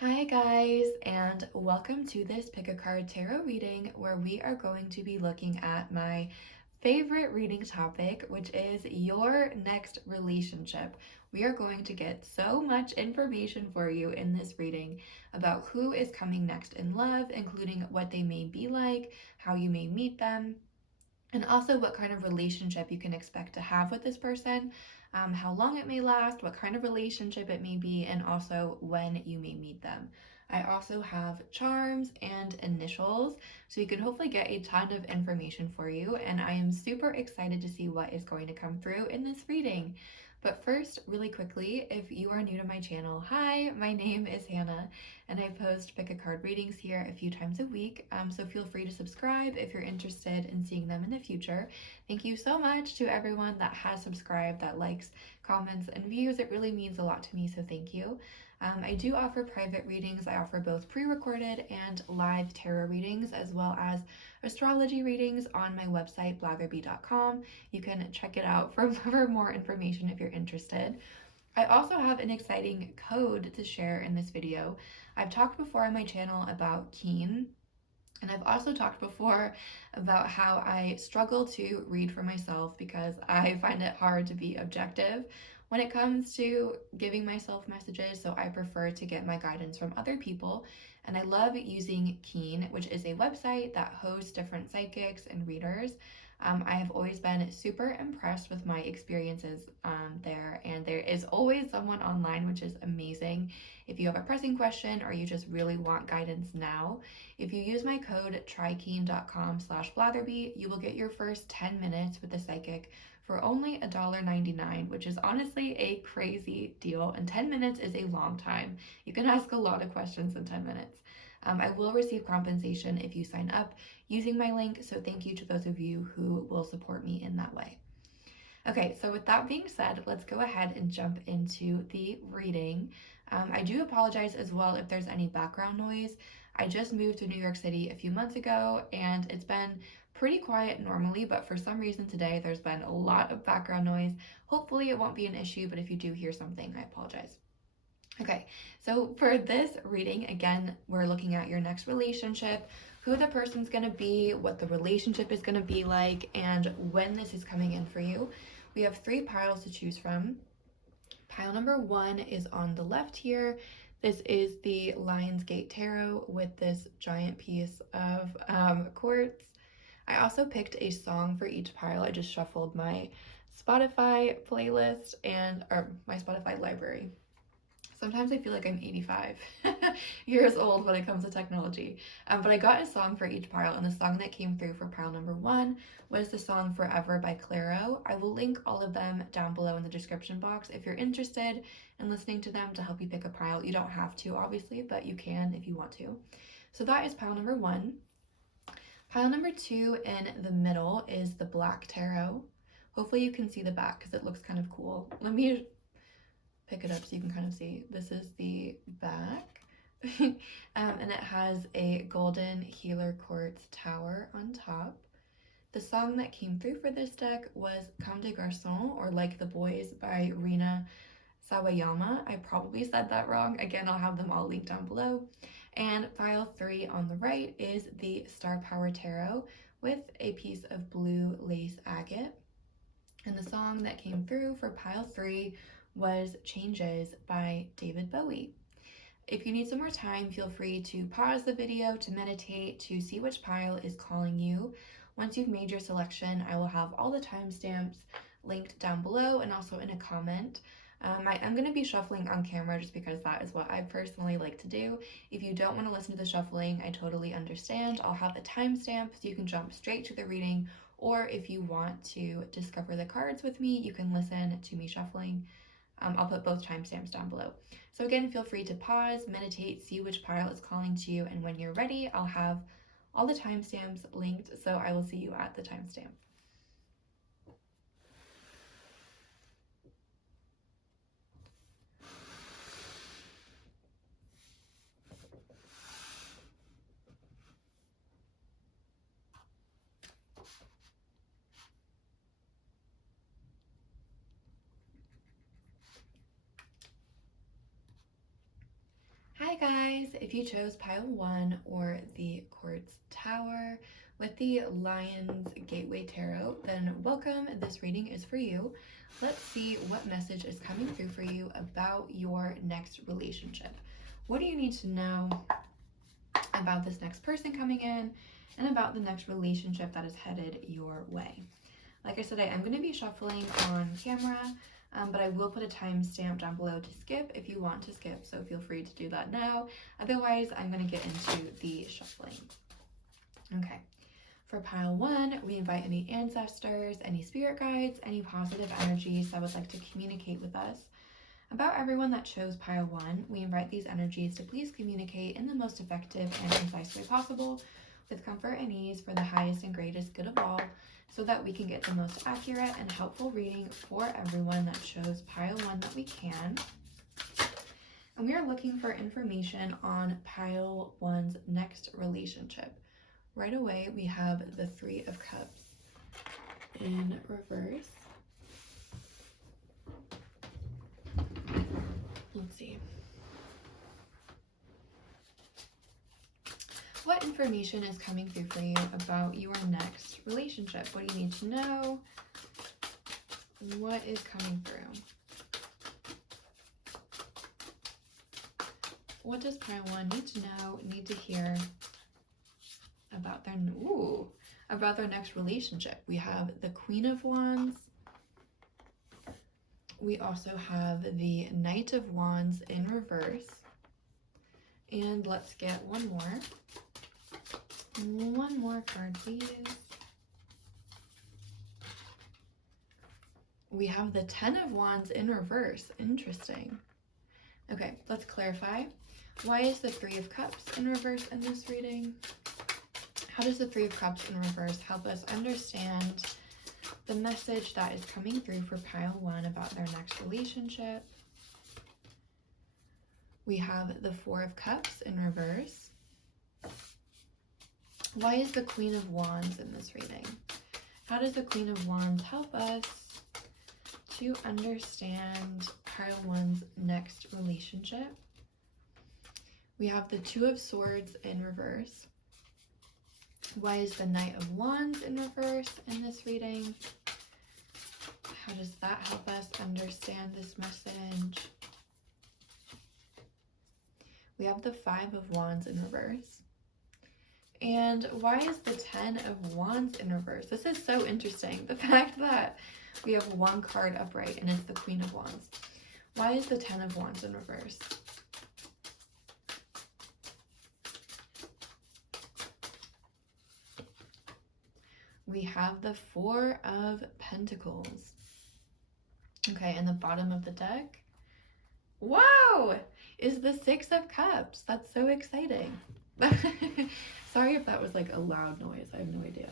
Hi guys, and welcome to this Pick a Card Tarot reading where we are going to be looking at my favorite reading topic, which is your next relationship. We are going to get so much information for you in this reading about who is coming next in love, including what they may be like, how you may meet them, and also what kind of relationship you can expect to have with this person, how long it may last, what kind of relationship it may be, and also when you may meet them. I also have charms and initials, so you can hopefully get a ton of information for you, and I am super excited to see what is going to come through in this reading. But first, really quickly, if you are new to my channel, hi, my name is Hannah, and I post pick a card readings here a few times a week, so feel free to subscribe if you're interested in seeing them in the future. Thank you so much to everyone that has subscribed, that likes, comments, and views. It really means a lot to me, so thank you. I do offer private readings. I offer both pre-recorded and live tarot readings, as well as astrology readings on my website, blatherbie.com. You can check it out for more information if you're interested. I also have an exciting code to share in this video. I've talked before on my channel about Keen, and I've also talked before about how I struggle to read for myself because I find it hard to be objective when it comes to giving myself messages, so I prefer to get my guidance from other people. And I love using Keen, which is a website that hosts different psychics and readers. I have always been super impressed with my experiences there, and there is always someone online, which is amazing. If you have a pressing question or you just really want guidance now, if you use my code trykeen.com/blatherbie, you will get your first 10 minutes with the psychic for only $1.99, which is honestly a crazy deal. And 10 minutes is a long time. You can ask a lot of questions in 10 minutes. I will receive compensation if you sign up using my link, so thank you to those of you who will support me in that way. Okay, so with that being said, let's go ahead and jump into the reading. I do apologize as well if there's any background noise. I just moved to New York City a few months ago, and it's been pretty quiet normally, but for some reason today there's been a lot of background noise. Hopefully it won't be an issue, but if you do hear something, I apologize. Okay, so for this reading, again, we're looking at your next relationship, who the person's going to be, what the relationship is going to be like, and when this is coming in for you. We have 3 piles to choose from. Pile number 1 is on the left here. This is the Lion's Gate Tarot with this giant piece of quartz. I also picked a song for each pile. I just shuffled my Spotify playlist or my Spotify library. Sometimes I feel like I'm 85 years old when it comes to technology. But I got a song for each pile, and the song that came through for pile number 1 was the song Forever by Clairo. I will link all of them down below in the description box if you're interested in listening to them to help you pick a pile. You don't have to, obviously, but you can if you want to. So that is pile number 1. Pile number 2 in the middle is the Black Tarot. Hopefully you can see the back because it looks kind of cool. Let me pick it up so you can kind of see. This is the back. And it has a golden healer quartz tower on top. The song that came through for this deck was Comme des Garçons, or Like the Boys by Rina Sawayama. I probably said that wrong. Again, I'll have them all linked down below. And pile 3 on the right is the Star Power Tarot with a piece of blue lace agate. And the song that came through for pile 3 was Changes by David Bowie. If you need some more time, feel free to pause the video to meditate, to see which pile is calling you. Once you've made your selection, I will have all the timestamps linked down below and also in a comment. I am going to be shuffling on camera just because that is what I personally like to do. If you don't want to listen to the shuffling, I totally understand. I'll have a timestamp so you can jump straight to the reading, or if you want to discover the cards with me, you can listen to me shuffling. I'll put both timestamps down below. So again, feel free to pause, meditate, see which pile is calling to you, and when you're ready, I'll have all the timestamps linked, so I will see you at the timestamp. Hi guys! if you chose pile 1 or the quartz tower with the Lion's Gateway Tarot, then welcome. This reading is for you. Let's see what message is coming through for you about your next relationship. What do you need to know about this next person coming in and about the next relationship that is headed your way? Like I said, I am going to be shuffling on camera, but I will put a timestamp down below to skip if you want to skip, so feel free to do that now. Otherwise, I'm going to get into the shuffling. Okay, for pile 1, we invite any ancestors, any spirit guides, any positive energies that would like to communicate with us. About everyone that chose pile 1, we invite these energies to please communicate in the most effective and concise way possible, with comfort and ease for the highest and greatest good of all, so that we can get the most accurate and helpful reading for everyone that chose pile 1 that we can. And we are looking for information on pile 1's next relationship. Right away, we have the 3 of Cups in reverse. Let's see. What information is coming through for you about your next relationship? What do you need to know? What is coming through? What does pile 1 need to know, need to hear about their next relationship? We have the Queen of Wands. We also have the Knight of Wands in reverse. And let's get one more. One more card, please. We have the 10 of Wands in reverse. Interesting. Okay, let's clarify. Why is the 3 of Cups in reverse in this reading? How does the 3 of Cups in reverse help us understand the message that is coming through for pile 1 about their next relationship? We have the 4 of Cups in reverse. Why is the Queen of Wands in this reading? How does the Queen of Wands help us to understand pile 1's next relationship? We have the 2 of Swords in reverse. Why is the Knight of Wands in reverse in this reading? How does that help us understand this message? We have the 5 of Wands in reverse. And why is the 10 of Wands in reverse? This is so interesting. The fact that we have one card upright and it's the Queen of Wands. Why is the 10 of Wands in reverse? We have the 4 of Pentacles. Okay, and the bottom of the deck, wow, is the 6 of Cups. That's so exciting. Sorry if that was like a loud noise. I have no idea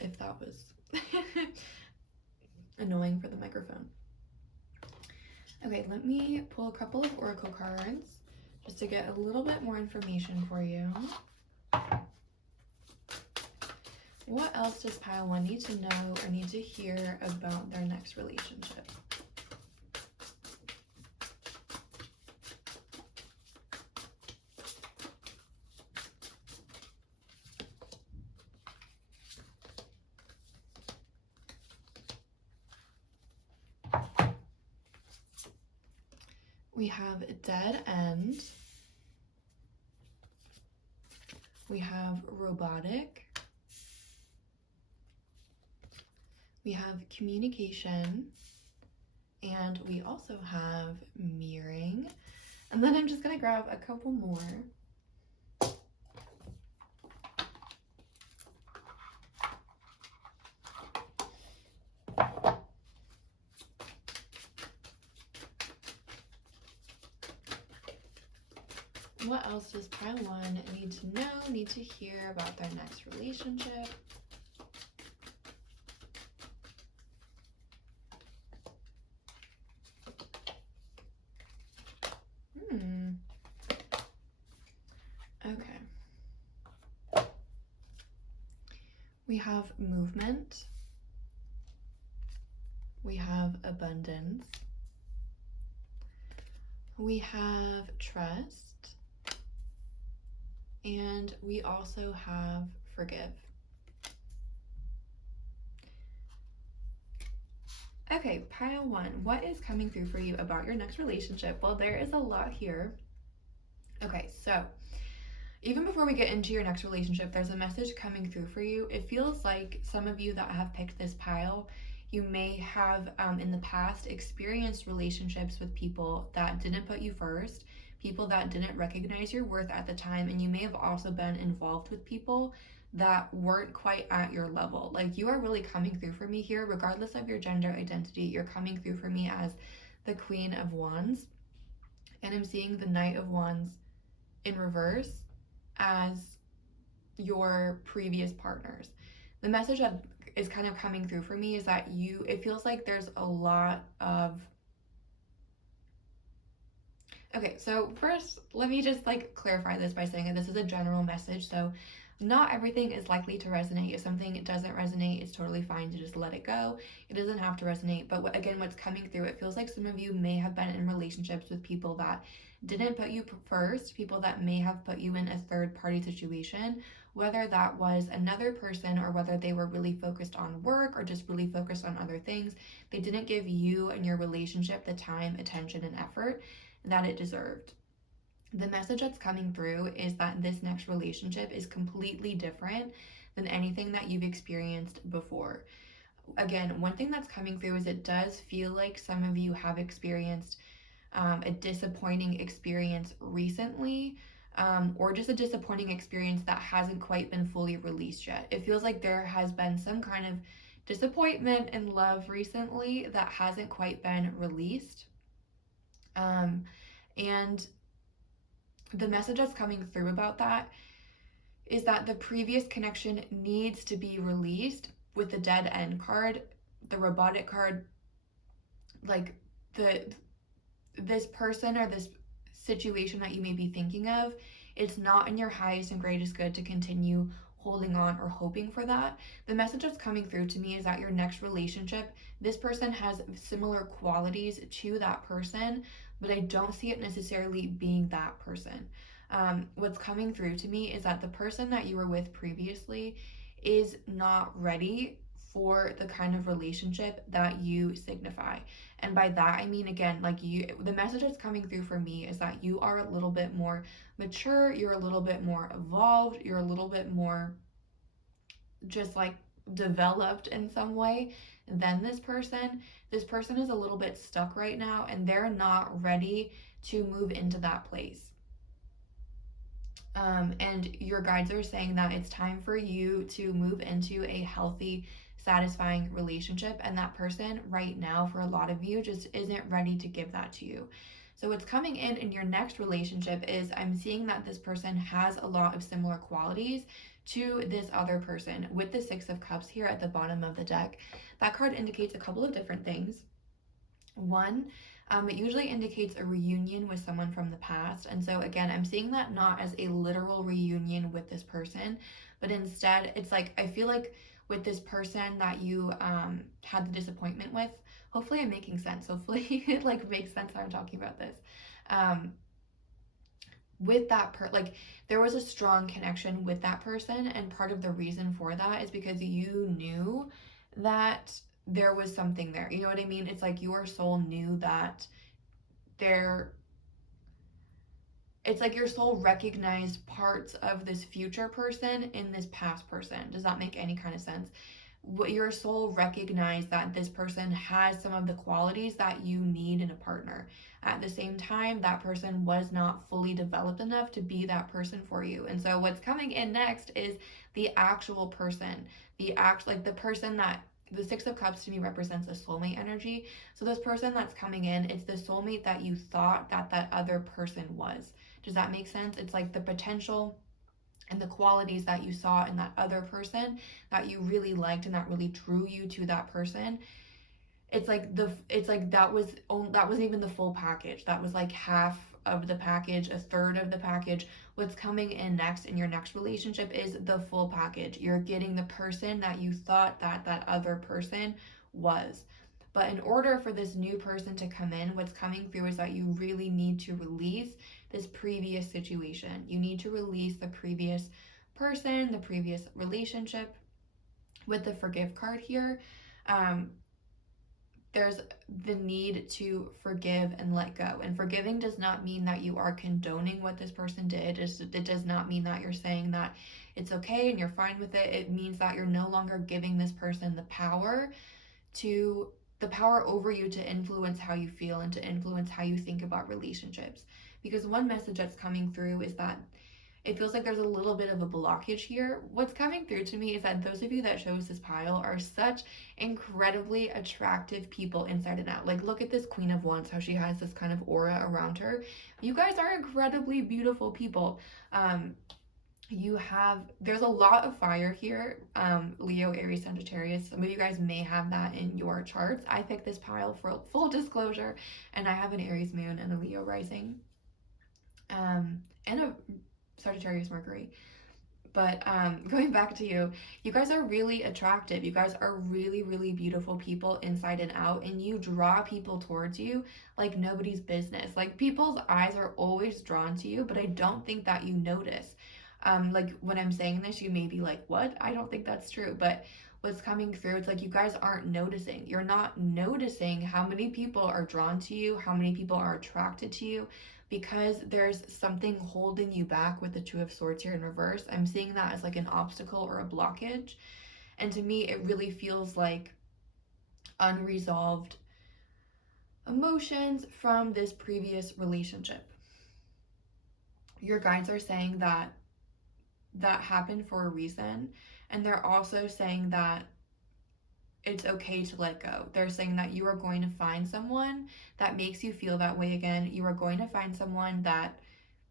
if that was annoying for the microphone. Okay, let me pull a couple of oracle cards just to get a little bit more information for you. What else does pile 1 need to know or need to hear about their next relationship? We have dead end. We have robotic. We have communication. And we also have mirroring. And then I'm just going to grab a couple more. What else does pile 1 need to know, need to hear about their next relationship? Okay. We have movement. We have abundance. We have trust. And we also have forgive. Okay, pile one. What is coming through for you about your next relationship? Well, there is a lot here. Okay, so even before we get into your next relationship, there's a message coming through for you. It feels like some of you that have picked this pile, you may have in the past experienced relationships with people that didn't put you first, people that didn't recognize your worth at the time, and you may have also been involved with people that weren't quite at your level. Like, you are really coming through for me here, regardless of your gender identity. You're coming through for me as the Queen of Wands, and I'm seeing the Knight of Wands in reverse as your previous partners. The message that is kind of coming through for me is that it feels like there's a lot of. Okay, so first, let me just like clarify this by saying that this is a general message. So not everything is likely to resonate. If something doesn't resonate, it's totally fine to just let it go. It doesn't have to resonate. But again, what's coming through, it feels like some of you may have been in relationships with people that didn't put you first, people that may have put you in a third party situation, whether that was another person or whether they were really focused on work or just really focused on other things. They didn't give you and your relationship the time, attention, and effort that it deserved. The message that's coming through is that this next relationship is completely different than anything that you've experienced before. Again, one thing that's coming through is it does feel like some of you have experienced a disappointing experience recently, or just a disappointing experience that hasn't quite been fully released yet. It feels like there has been some kind of disappointment in love recently that hasn't quite been released. And the message that's coming through about that is that the previous connection needs to be released with the dead end card, the robotic card, like this person or this situation that you may be thinking of, it's not in your highest and greatest good to continue holding on or hoping for that. The message that's coming through to me is that your next relationship, this person has similar qualities to that person, but I don't see it necessarily being that person. What's coming through to me is that the person that you were with previously is not ready for the kind of relationship that you signify. And by that, I mean, again, like the message that's coming through for me is that you are a little bit more mature, you're a little bit more evolved, you're a little bit more just like developed in some way than this person. This person is a little bit stuck right now and they're not ready to move into that place. And your guides are saying that it's time for you to move into a healthy, satisfying relationship. And that person right now, for a lot of you, just isn't ready to give that to you. So what's coming in your next relationship is I'm seeing that this person has a lot of similar qualities to this other person. With the Six of Cups here at the bottom of the deck, that card indicates a couple of different things. One, it usually indicates a reunion with someone from the past. And so, again, I'm seeing that not as a literal reunion with this person, but instead, it's like I feel like with this person that you had the disappointment with, hopefully I'm making sense. Hopefully it like makes sense how I'm talking about this. With that like there was a strong connection with that person, and part of the reason for that is because you knew that there was something there. You know what I mean? It's like your soul knew that there it's like your soul recognized parts of this future person in this past person. Does that make any kind of sense? Your soul recognized that this person has some of the qualities that you need in a partner. At the same time, that person was not fully developed enough to be that person for you. And so what's coming in next is the actual person, like the person that the Six of Cups to me represents a soulmate energy. So this person that's coming in, it's the soulmate that you thought that other person was. Does that make sense? It's like the potential and the qualities that you saw in that other person that you really liked and that really drew you to that person. It's like that wasn't even the full package. That was like half of the package, a third of the package. What's coming in next in your next relationship is the full package. You're getting the person that you thought that other person was. But in order for this new person to come in, what's coming through is that you really need to release this previous situation. You need to release the previous person, the previous relationship. With the forgive card here, there's the need to forgive and let go. And forgiving does not mean that you are condoning what this person did. It does not mean that you're saying that it's okay and you're fine with it. It means that you're no longer giving this person the power over you to influence how you feel and to influence how you think about relationships. Because one message that's coming through is that it feels like there's a little bit of a blockage here. What's coming through to me is that those of you that chose this pile are such incredibly attractive people inside and out. Like, look at this Queen of Wands, how she has this kind of aura around her. You guys are incredibly beautiful people. There's a lot of fire here, Leo, Aries, Sagittarius. Some of you guys may have that in your charts. I picked this pile for full disclosure, and I have an Aries moon and a Leo rising, and a Sagittarius Mercury. But going back to you guys are really attractive. You guys are really, really beautiful people inside and out, and you draw people towards you like nobody's business. Like, people's eyes are always drawn to you, but I don't think that you notice. Like, when I'm saying this, you may be like, what? I don't think that's true. But what's coming through, it's like you guys aren't noticing. You're not noticing how many people are drawn to you, how many people are attracted to you, because there's something holding you back with the Two of Swords here in reverse. I'm seeing that as like an obstacle or a blockage. And to me, it really feels like unresolved emotions from this previous relationship. Your guides are saying that happened for a reason, and they're also saying that it's okay to let go. They're saying that you are going to find someone that makes you feel that way again. You are going to find someone that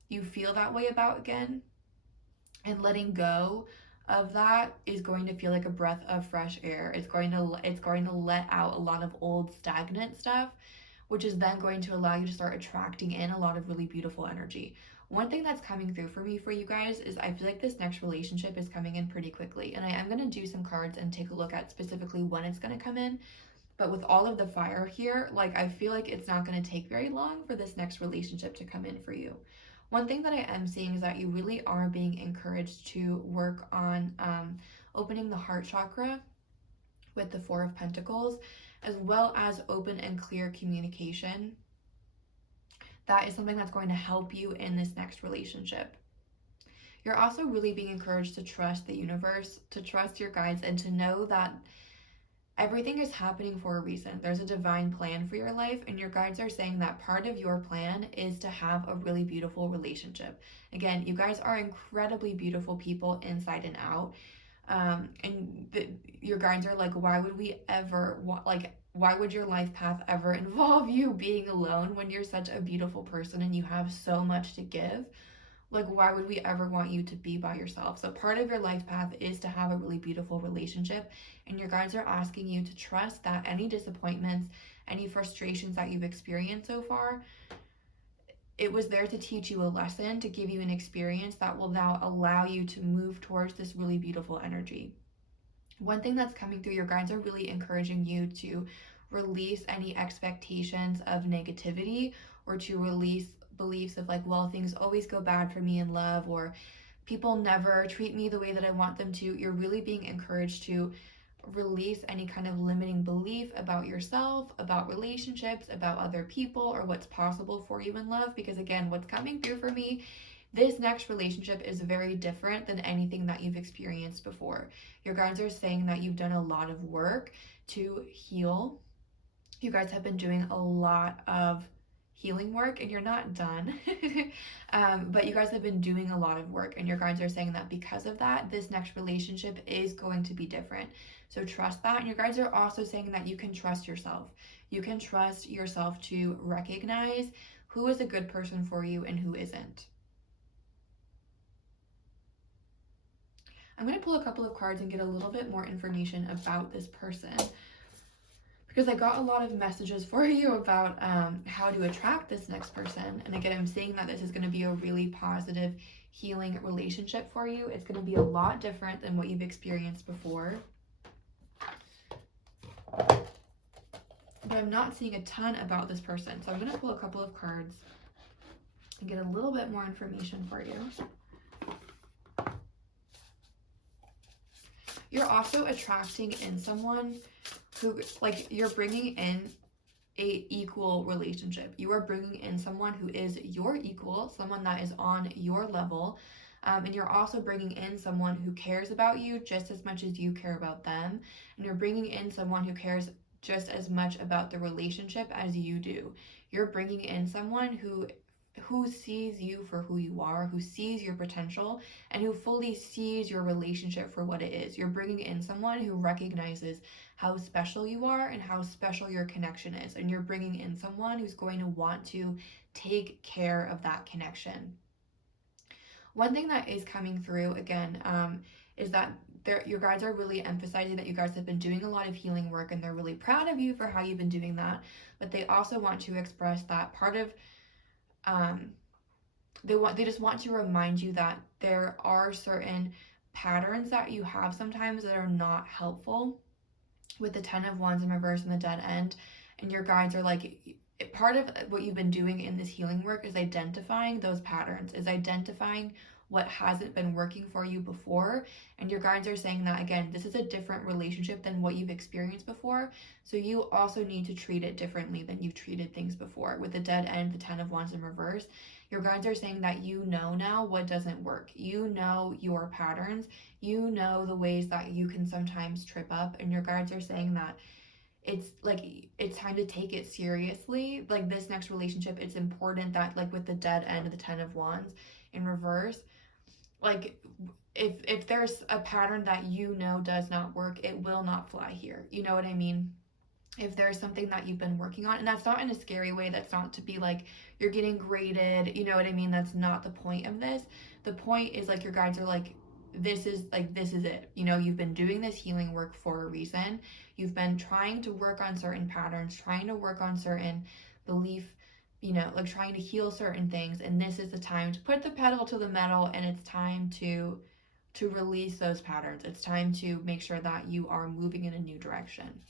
you feel that way about again, and letting go of that is going to feel like a breath of fresh air. It's going to let out a lot of old stagnant stuff, which is then going to allow you to start attracting in a lot of really beautiful energy. One thing that's coming through for me for you guys is I feel like this next relationship is coming in pretty quickly. And I am going to do some cards and take a look at specifically when it's going to come in. But with all of the fire here, like, I feel like it's not going to take very long for this next relationship to come in for you. One thing that I am seeing is that you really are being encouraged to work on opening the heart chakra with the Four of Pentacles, as well as open and clear communication. That is something that's going to help you in this next relationship. You're also really being encouraged to trust the universe, to trust your guides, and to know that everything is happening for a reason. There's a divine plan for your life, and your guides are saying that part of your plan is to have a really beautiful relationship. Again, you guys are incredibly beautiful people inside and out. Your guides are like, why would we ever want, like, why would your life path ever involve you being alone when you're such a beautiful person and you have so much to give? Like, why would we ever want you to be by yourself? So part of your life path is to have a really beautiful relationship, and your guides are asking you to trust that any disappointments, any frustrations that you've experienced so far, it was there to teach you a lesson, to give you an experience that will now allow you to move towards this really beautiful energy. One thing that's coming through, your guides are really encouraging you to release any expectations of negativity, or to release beliefs of like, well, things always go bad for me in love, or people never treat me the way that I want them to. You're really being encouraged to release any kind of limiting belief about yourself, about relationships, about other people, or what's possible for you in love. Because again, what's coming through for me, this next relationship is very different than anything that you've experienced before. Your guides are saying that you've done a lot of work to heal. You guys have been doing a lot of healing work, and you're not done. But you guys have been doing a lot of work, and your guides are saying that because of that, this next relationship is going to be different. So trust that. And your guides are also saying that you can trust yourself. You can trust yourself to recognize who is a good person for you and who isn't. I'm going to pull a couple of cards and get a little bit more information about this person, because I got a lot of messages for you about how to attract this next person. And again, I'm saying that this is going to be a really positive, healing relationship for you. It's going to be a lot different than what you've experienced before. But I'm not seeing a ton about this person. So I'm going to pull a couple of cards and get a little bit more information for you. You're also attracting in someone who, like, you're bringing in a equal relationship. You are bringing in someone who is your equal, someone that is on your level, and you're also bringing in someone who cares about you just as much as you care about them, and you're bringing in someone who cares just as much about the relationship as you do. You're bringing in someone who sees you for who you are, who sees your potential, and who fully sees your relationship for what it is. You're bringing in someone who recognizes how special you are and how special your connection is. And you're bringing in someone who's going to want to take care of that connection. One thing that is coming through again is that your guides are really emphasizing that you guys have been doing a lot of healing work, and they're really proud of you for how you've been doing that. But they also want to express that part of they just want to remind you that there are certain patterns that you have sometimes that are not helpful, with the 10 of Wands in reverse and the dead end. And your guides are like, part of what you've been doing in this healing work is identifying those patterns, is identifying what hasn't been working for you before. And your guides are saying that, again, this is a different relationship than what you've experienced before. So you also need to treat it differently than you've treated things before. With the dead end, the 10 of Wands in reverse, your guides are saying that you know now what doesn't work. You know your patterns. You know the ways that you can sometimes trip up. And your guides are saying that it's time to take it seriously. Like, this next relationship, it's important that, like, with the dead end of the 10 of Wands in reverse, like, if there's a pattern that you know does not work, it will not fly here. You know what I mean? If there's something that you've been working on, and that's not in a scary way, that's not to be like you're getting graded, you know what I mean? That's not the point of this. The point is, like, your guides are like, this is it. You know, you've been doing this healing work for a reason. You've been trying to work on certain patterns, trying to work on certain belief, you know, like trying to heal certain things, and this is the time to put the pedal to the metal, and it's time to release those patterns. It's time to make sure that you are moving in a new direction.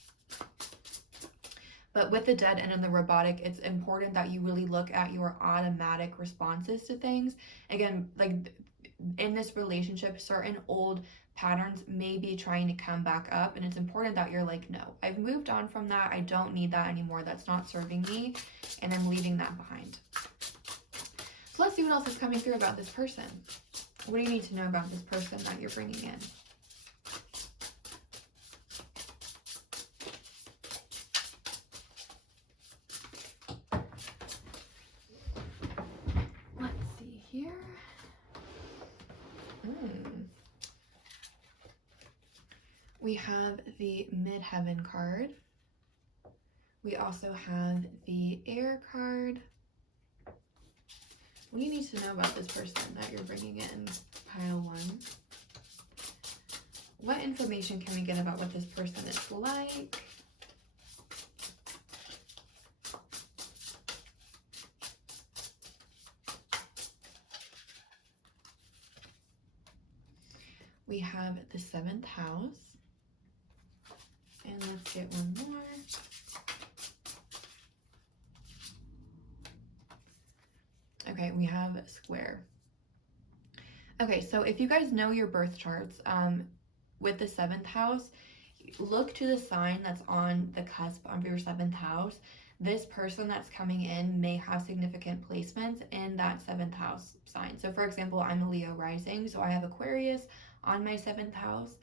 But with the dead end and the robotic, it's important that you really look at your automatic responses to things. Again, like, in this relationship, certain old patterns may be trying to come back up, and it's important that you're like, no, I've moved on from that. I don't need that anymore. That's not serving me, and I'm leaving that behind. So let's see what else is coming through about this person. What do you need to know about this person that you're bringing in? We have the Midheaven card. We also have the Air card. What do you need to know about this person that you're bringing in, pile one? What information can we get about what this person is like? We have the 7th house. And let's get one more. Okay, we have square. Okay, so if you guys know your birth charts, with the 7th house, look to the sign that's on the cusp of your 7th house. This person that's coming in may have significant placements in that 7th house sign. So for example, I'm a Leo rising, so I have Aquarius on my 7th house.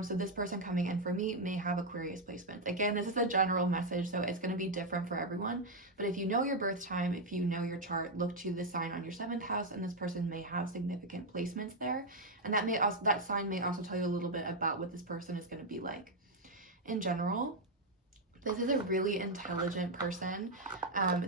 So this person coming in for me may have Aquarius placements. Again, this is a general message, so it's going to be different for everyone. But if you know your birth time, if you know your chart, look to the sign on your 7th house, and this person may have significant placements there. And that sign may also tell you a little bit about what this person is going to be like. In general, this is a really intelligent person.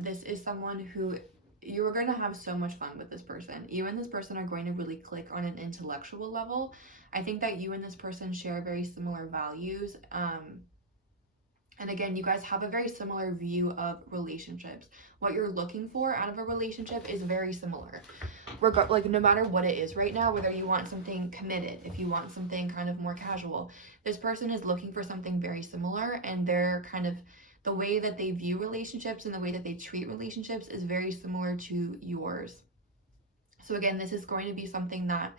This is someone who you're going to have so much fun with this person. You and this person are going to really click on an intellectual level. I think that you and this person share very similar values. And again, you guys have a very similar view of relationships. What you're looking for out of a relationship is very similar. Like, no matter what it is right now, whether you want something committed, if you want something kind of more casual, this person is looking for something very similar, and they're kind of, the way that they view relationships and the way that they treat relationships is very similar to yours. So again, this is going to be something that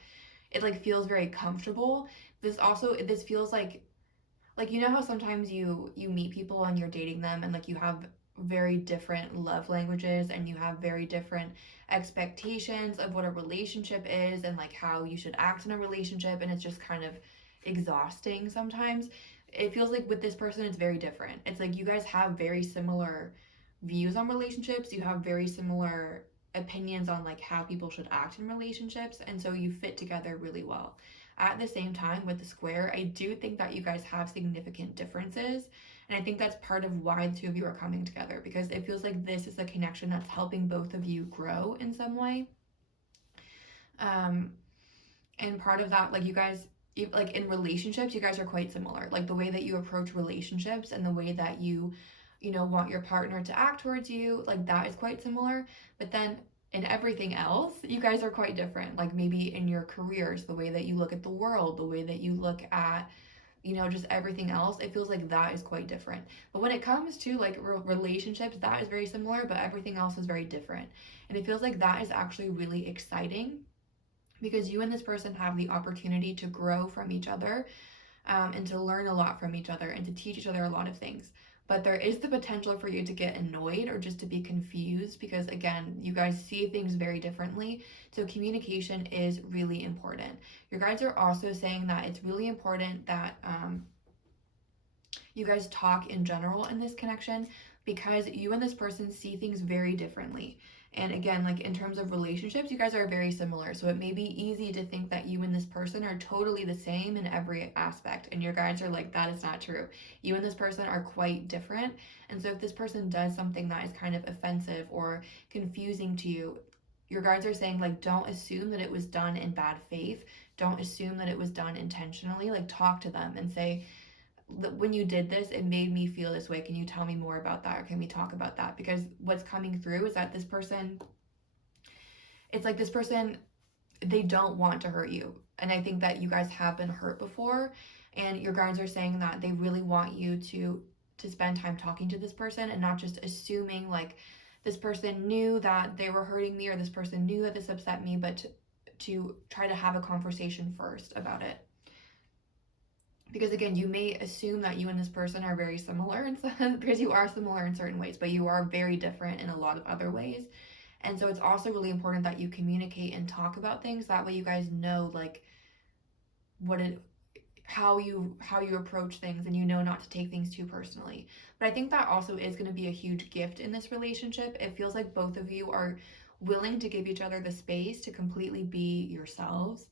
it like feels very comfortable. This feels like you know how sometimes you meet people and you're dating them and like you have very different love languages and you have very different expectations of what a relationship is and like how you should act in a relationship, and it's just kind of exhausting sometimes. It feels like with this person it's very different. It's like you guys have very similar views on relationships, you have very similar opinions on like how people should act in relationships, and so you fit together really well. At the same time, with the square, I do think that you guys have significant differences, and I think that's part of why the two of you are coming together, because it feels like this is a connection that's helping both of you grow in some way. And part of that, like you guys, like in relationships, you guys are quite similar. Like the way that you approach relationships and the way that you know, want your partner to act towards you, like that is quite similar. But then in everything else, you guys are quite different. Like maybe in your careers, the way that you look at the world, the way that you look at, you know, just everything else, it feels like that is quite different. But when it comes to like relationships, that is very similar, but everything else is very different. And it feels like that is actually really exciting, because you and this person have the opportunity to grow from each other, and to learn a lot from each other and to teach each other a lot of things. But there is the potential for you to get annoyed or just to be confused, because again, you guys see things very differently. So communication is really important. Your guides are also saying that it's really important that you guys talk in general in this connection, because you and this person see things very differently. And again, like in terms of relationships, you guys are very similar. So it may be easy to think that you and this person are totally the same in every aspect. And your guides are like, that is not true. You and this person are quite different. And so if this person does something that is kind of offensive or confusing to you, your guides are saying, like, don't assume that it was done in bad faith. Don't assume that it was done intentionally. Like, talk to them and say, when you did this, it made me feel this way. Can you tell me more about that? Or can we talk about that? Because what's coming through is that this person, it's like this person, they don't want to hurt you. And I think that you guys have been hurt before. And your guides are saying that they really want you to spend time talking to this person and not just assuming like this person knew that they were hurting me or this person knew that this upset me, but to try to have a conversation first about it. Because again, you may assume that you and this person are very similar in some, because you are similar in certain ways, but you are very different in a lot of other ways. And so it's also really important that you communicate and talk about things. That way you guys know like what it how you approach things, and you know not to take things too personally. But I think that also is going to be a huge gift in this relationship. It feels like both of you are willing to give each other the space to completely be yourselves.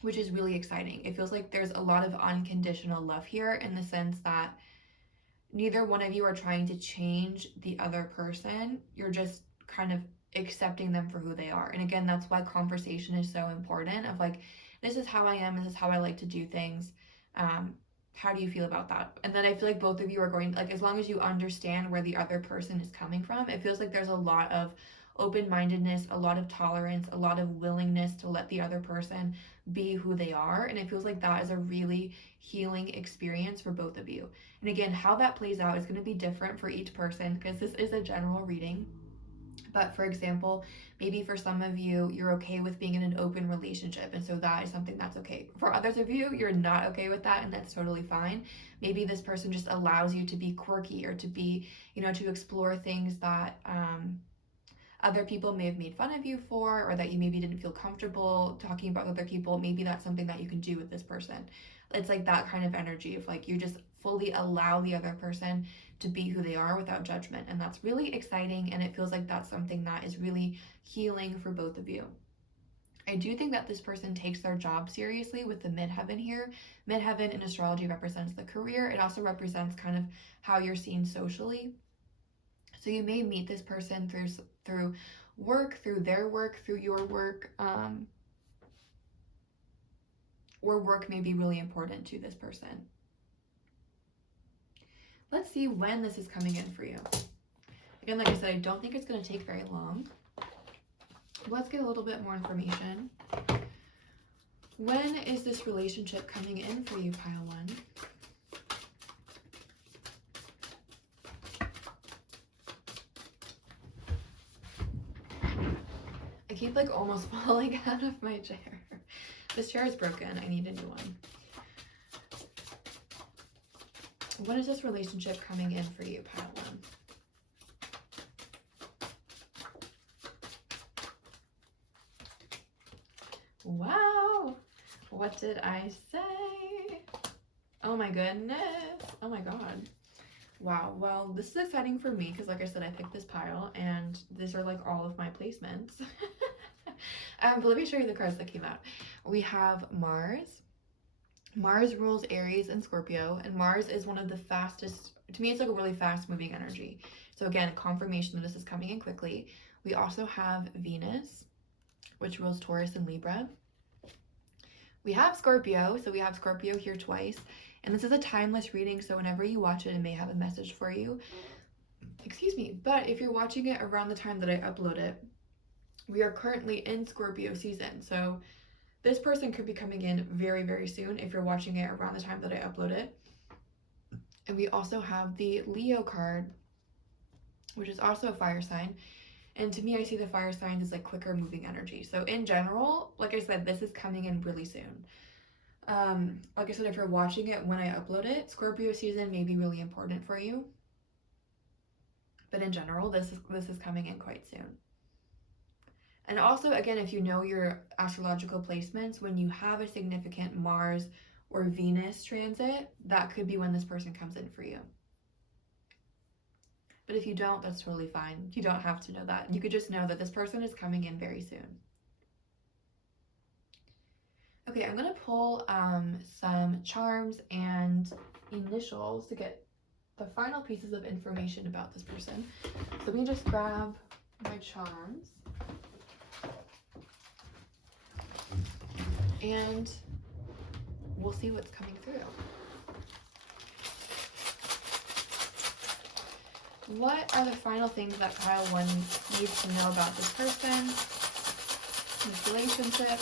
Which is really exciting. It feels like there's a lot of unconditional love here, in the sense that neither one of you are trying to change the other person. You're just kind of accepting them for who they are. And again, that's why conversation is so important, of like, this is how I am, this is how I like to do things. How do you feel about that? And then I feel like both of you are going, like, as long as you understand where the other person is coming from, it feels like there's a lot of open-mindedness, a lot of tolerance, a lot of willingness to let the other person be who they are. And it feels like that is a really healing experience for both of you. And again, how that plays out is going to be different for each person, because this is a general reading. But for example, maybe for some of you, you're okay with being in an open relationship, and so that is something that's okay. For others of you, you're not okay with that, and that's totally fine. Maybe this person just allows you to be quirky, or to be, you know, to explore things that other people may have made fun of you for, or that you maybe didn't feel comfortable talking about with other people. Maybe that's something that you can do with this person. It's like that kind of energy of like, you just fully allow the other person to be who they are without judgment. And that's really exciting. And it feels like that's something that is really healing for both of you. I do think that this person takes their job seriously with the midheaven here. Midheaven in astrology represents the career. It also represents kind of how you're seen socially. So you may meet this person through work, through their work, through your work, or work may be really important to this person. Let's see when this is coming in for you. Again, like I said, I don't think it's going to take very long. Let's get a little bit more information. When is this relationship coming in for you, pile one? I keep like almost falling out of my chair. This chair is broken. I need a new one. What is this relationship coming in for you, pile one? Wow. What did I say? Oh my goodness. Oh my god. Wow. Well, this is exciting for me because, like I said, I picked this pile and these are like all of my placements. But let me show you the cards that came out. We have Mars. Mars rules Aries and Scorpio, and Mars is one of the fastest, to me it's like a really fast moving energy. So again, confirmation that this is coming in quickly. We also have Venus, which rules Taurus and Libra. We have Scorpio, so we have Scorpio here twice. And this is a timeless reading, so whenever you watch it, it may have a message for you. Excuse me, but if you're watching it around the time that I upload it, we are currently in Scorpio season. So this person could be coming in very, very soon if you're watching it around the time that I upload it. And we also have the Leo card, which is also a fire sign. And to me, I see the fire signs as like quicker moving energy. So in general, like I said, this is coming in really soon. Like I said, if you're watching it when I upload it, Scorpio season may be really important for you. But in general, this is coming in quite soon. And also, again, if you know your astrological placements, when you have a significant Mars or Venus transit, that could be when this person comes in for you. But if you don't, that's totally fine. You don't have to know that. You could just know that this person is coming in very soon. Okay, I'm going to pull some charms and initials to get the final pieces of information about this person. So let me just grab my charms. And we'll see what's coming through. What are the final things that pile one needs to know about this person, this relationship?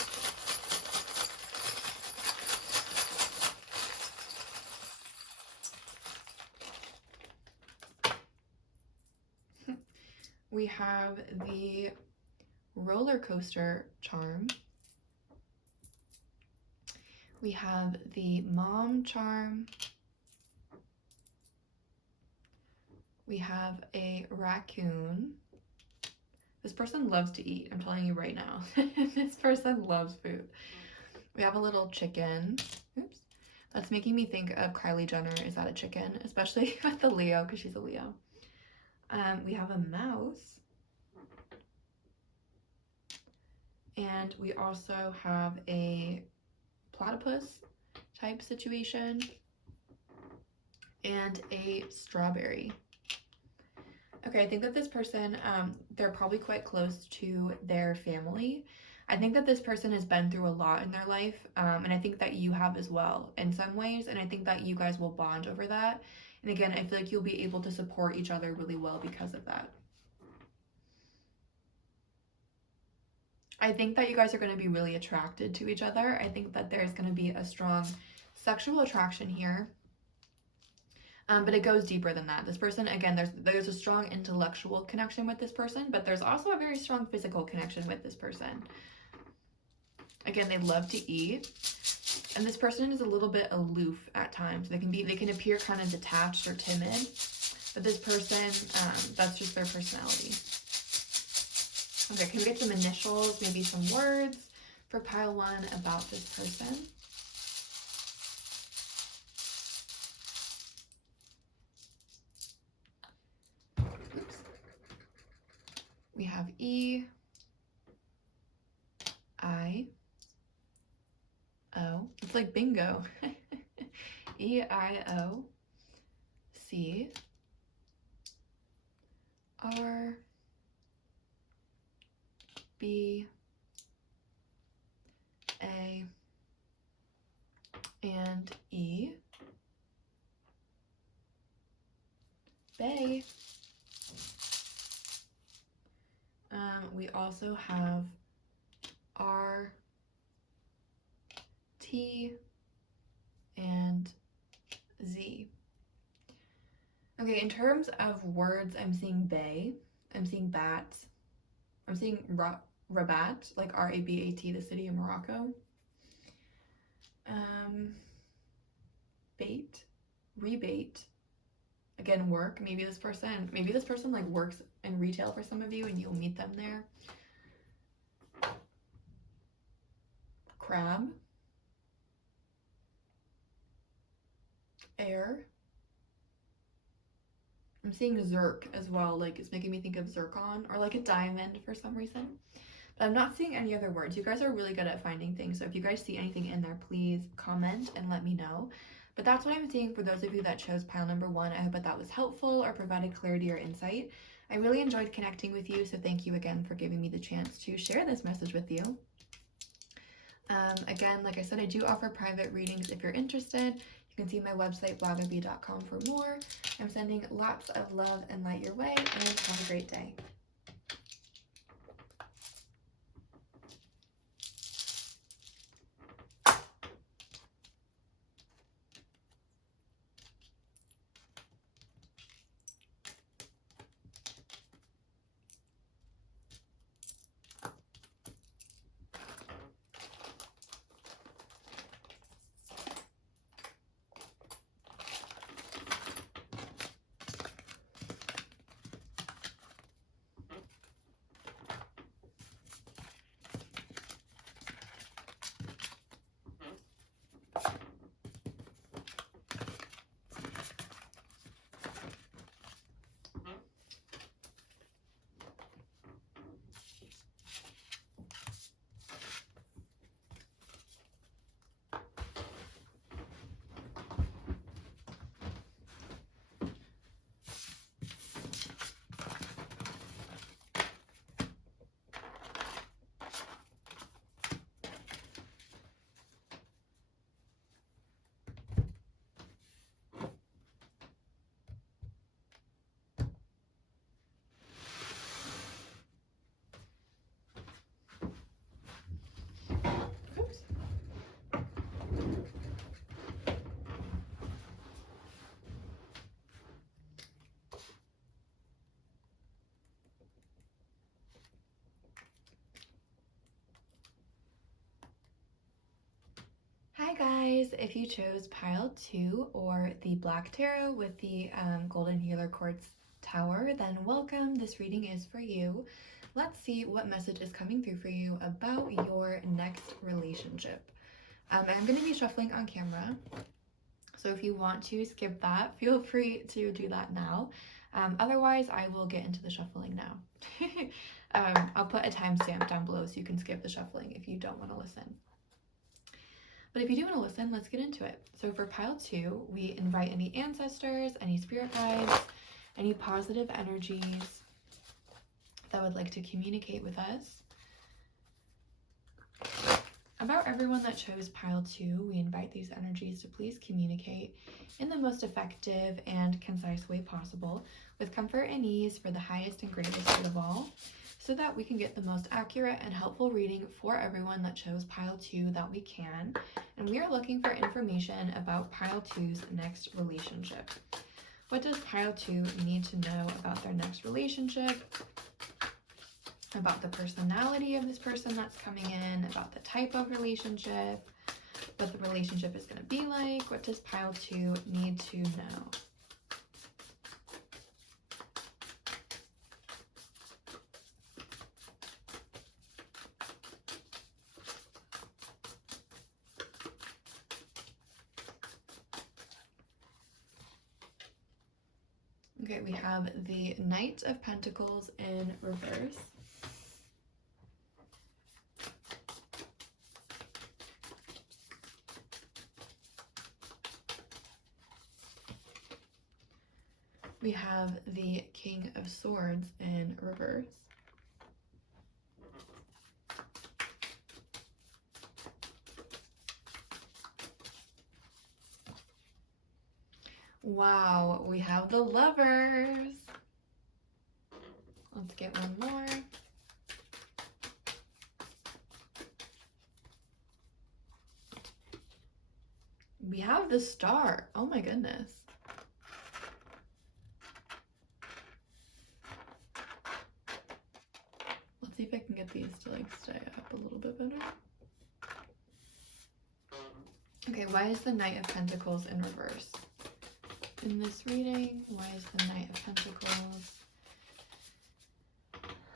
We have the roller coaster charm. We have the mom charm. We have a raccoon. This person loves to eat, I'm telling you right now. This person loves food. We have a little chicken. Oops. That's making me think of Kylie Jenner. Is that a chicken? Especially with the Leo, because she's a Leo. We have a mouse. And we also have a platypus type situation. And a strawberry. Okay, I think that this person, they're probably quite close to their family. I think that this person has been through a lot in their life, and I think that you have as well in some ways, and I think that you guys will bond over that. And again, I feel like you'll be able to support each other really well because of that. I think that you guys are going to be really attracted to each other. I think that there's going to be a strong sexual attraction here. But it goes deeper than that. This person, again, there's a strong intellectual connection with this person, but there's also a very strong physical connection with this person. Again, they love to eat. And this person is a little bit aloof at times. They can appear kind of detached or timid. But this person, that's just their personality. Okay, can we get some initials, maybe some words for pile one about this person? Oops. We have E, I, O. It's like bingo. E, I, O, C, R, B, A, and E. Bay. We also have R, T, and Z. Okay, in terms of words, I'm seeing bay, I'm seeing bat, I'm seeing Rabat, like Rabat, the city of Morocco. Bait, rebate, again, work. Maybe this person like works in retail for some of you and you'll meet them there. Crab, air. I'm seeing zirc as well, like it's making me think of zircon or like a diamond for some reason. But I'm not seeing any other words. You guys are really good at finding things, so if you guys see anything in there, please comment and let me know. But that's what I'm seeing for those of you that chose pile number 1. I hope that was helpful or provided clarity or insight. I really enjoyed connecting with you, so thank you again for giving me the chance to share this message with you. Again, like I said, I do offer private readings if you're interested. You can see my website, blatherbie.com, for more. I'm sending lots of love and light your way, and have a great day. Hi guys, if you chose pile 2 or the Black Tarot with the Golden Healer Quartz Tower, then welcome. This reading is for you. Let's see what message is coming through for you about your next relationship. I'm going to be shuffling on camera, so if you want to skip that, feel free to do that now. Otherwise, I will get into the shuffling now. I'll put a timestamp down below so you can skip the shuffling if you don't want to listen. But if you do want to listen, let's get into it. So for pile 2, we invite any ancestors, any spirit guides, any positive energies that would like to communicate with us. About everyone that chose pile 2, we invite these energies to please communicate in the most effective and concise way possible, with comfort and ease for the highest and greatest good of all, so that we can get the most accurate and helpful reading for everyone that chose pile 2 that we can. And we are looking for information about pile 2's next relationship. What does pile 2 need to know about their next relationship? About the personality of this person that's coming in, about the type of relationship, what the relationship is going to be like. What does pile 2 need to know? Okay, we have the Knight of Pentacles in reverse. We have the King of Swords in reverse. Wow, we have the Lovers. Let's get one more. We have the Star. Oh my goodness. Let's see if I can get these to like stay up a little bit better. Okay, why is the Knight of Pentacles in reverse? In this reading, why is the Knight of Pentacles?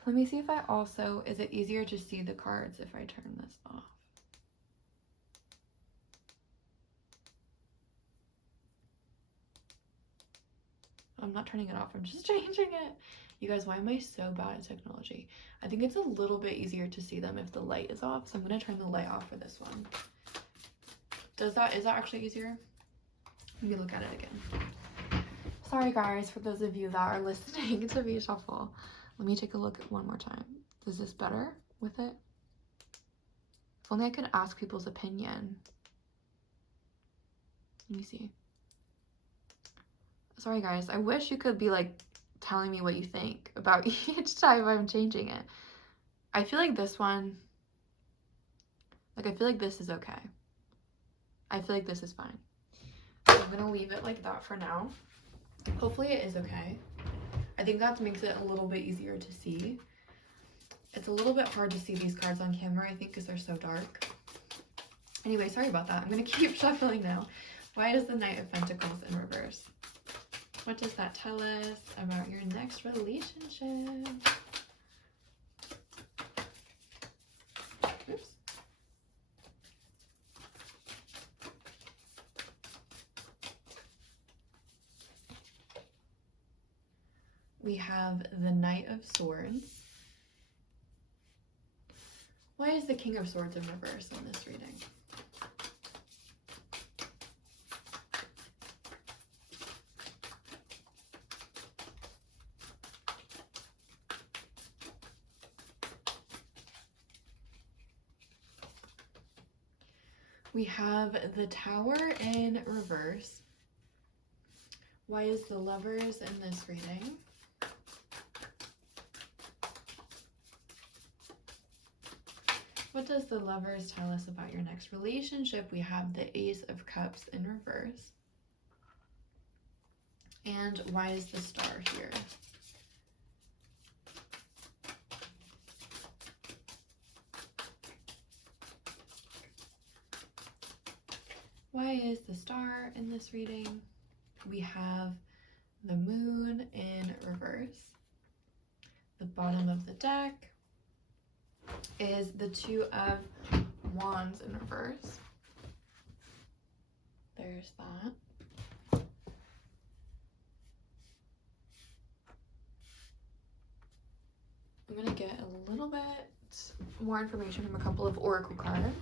Let me see if I also, is it easier to see the cards if I turn this off? I'm not turning it off, I'm just changing it. You guys, why am I so bad at technology? I think it's a little bit easier to see them if the light is off, so I'm gonna turn the light off for this one. Is that actually easier? Let me look at it again. Sorry guys, for those of you that are listening to me shuffle. Let me take a look one more time. Is this better with it? If only I could ask people's opinion. Let me see. Sorry guys, I wish you could be like telling me what you think about each time I'm changing it. I feel like this one, like I feel like this is okay. I feel like this is fine. So I'm gonna leave it like that for now. Hopefully it is okay. I think that makes it a little bit easier to see. It's a little bit hard to see these cards on camera, I think, because they're so dark. Anyway, sorry about that. I'm gonna keep shuffling now. Why is the Knight of Pentacles in reverse? What does that tell us about your next relationship? Oops. We have the Knight of Swords. Why is the King of Swords in reverse in this reading? We have the Tower in reverse. Why is the Lovers in this reading? What does the Lovers tell us about your next relationship? We have the Ace of Cups in reverse. And why is the Star here? Why is the Star in this reading? We have the Moon in reverse. The bottom of the deck is the Two of Wands in reverse. There's that. I'm going to get a little bit more information from a couple of oracle cards.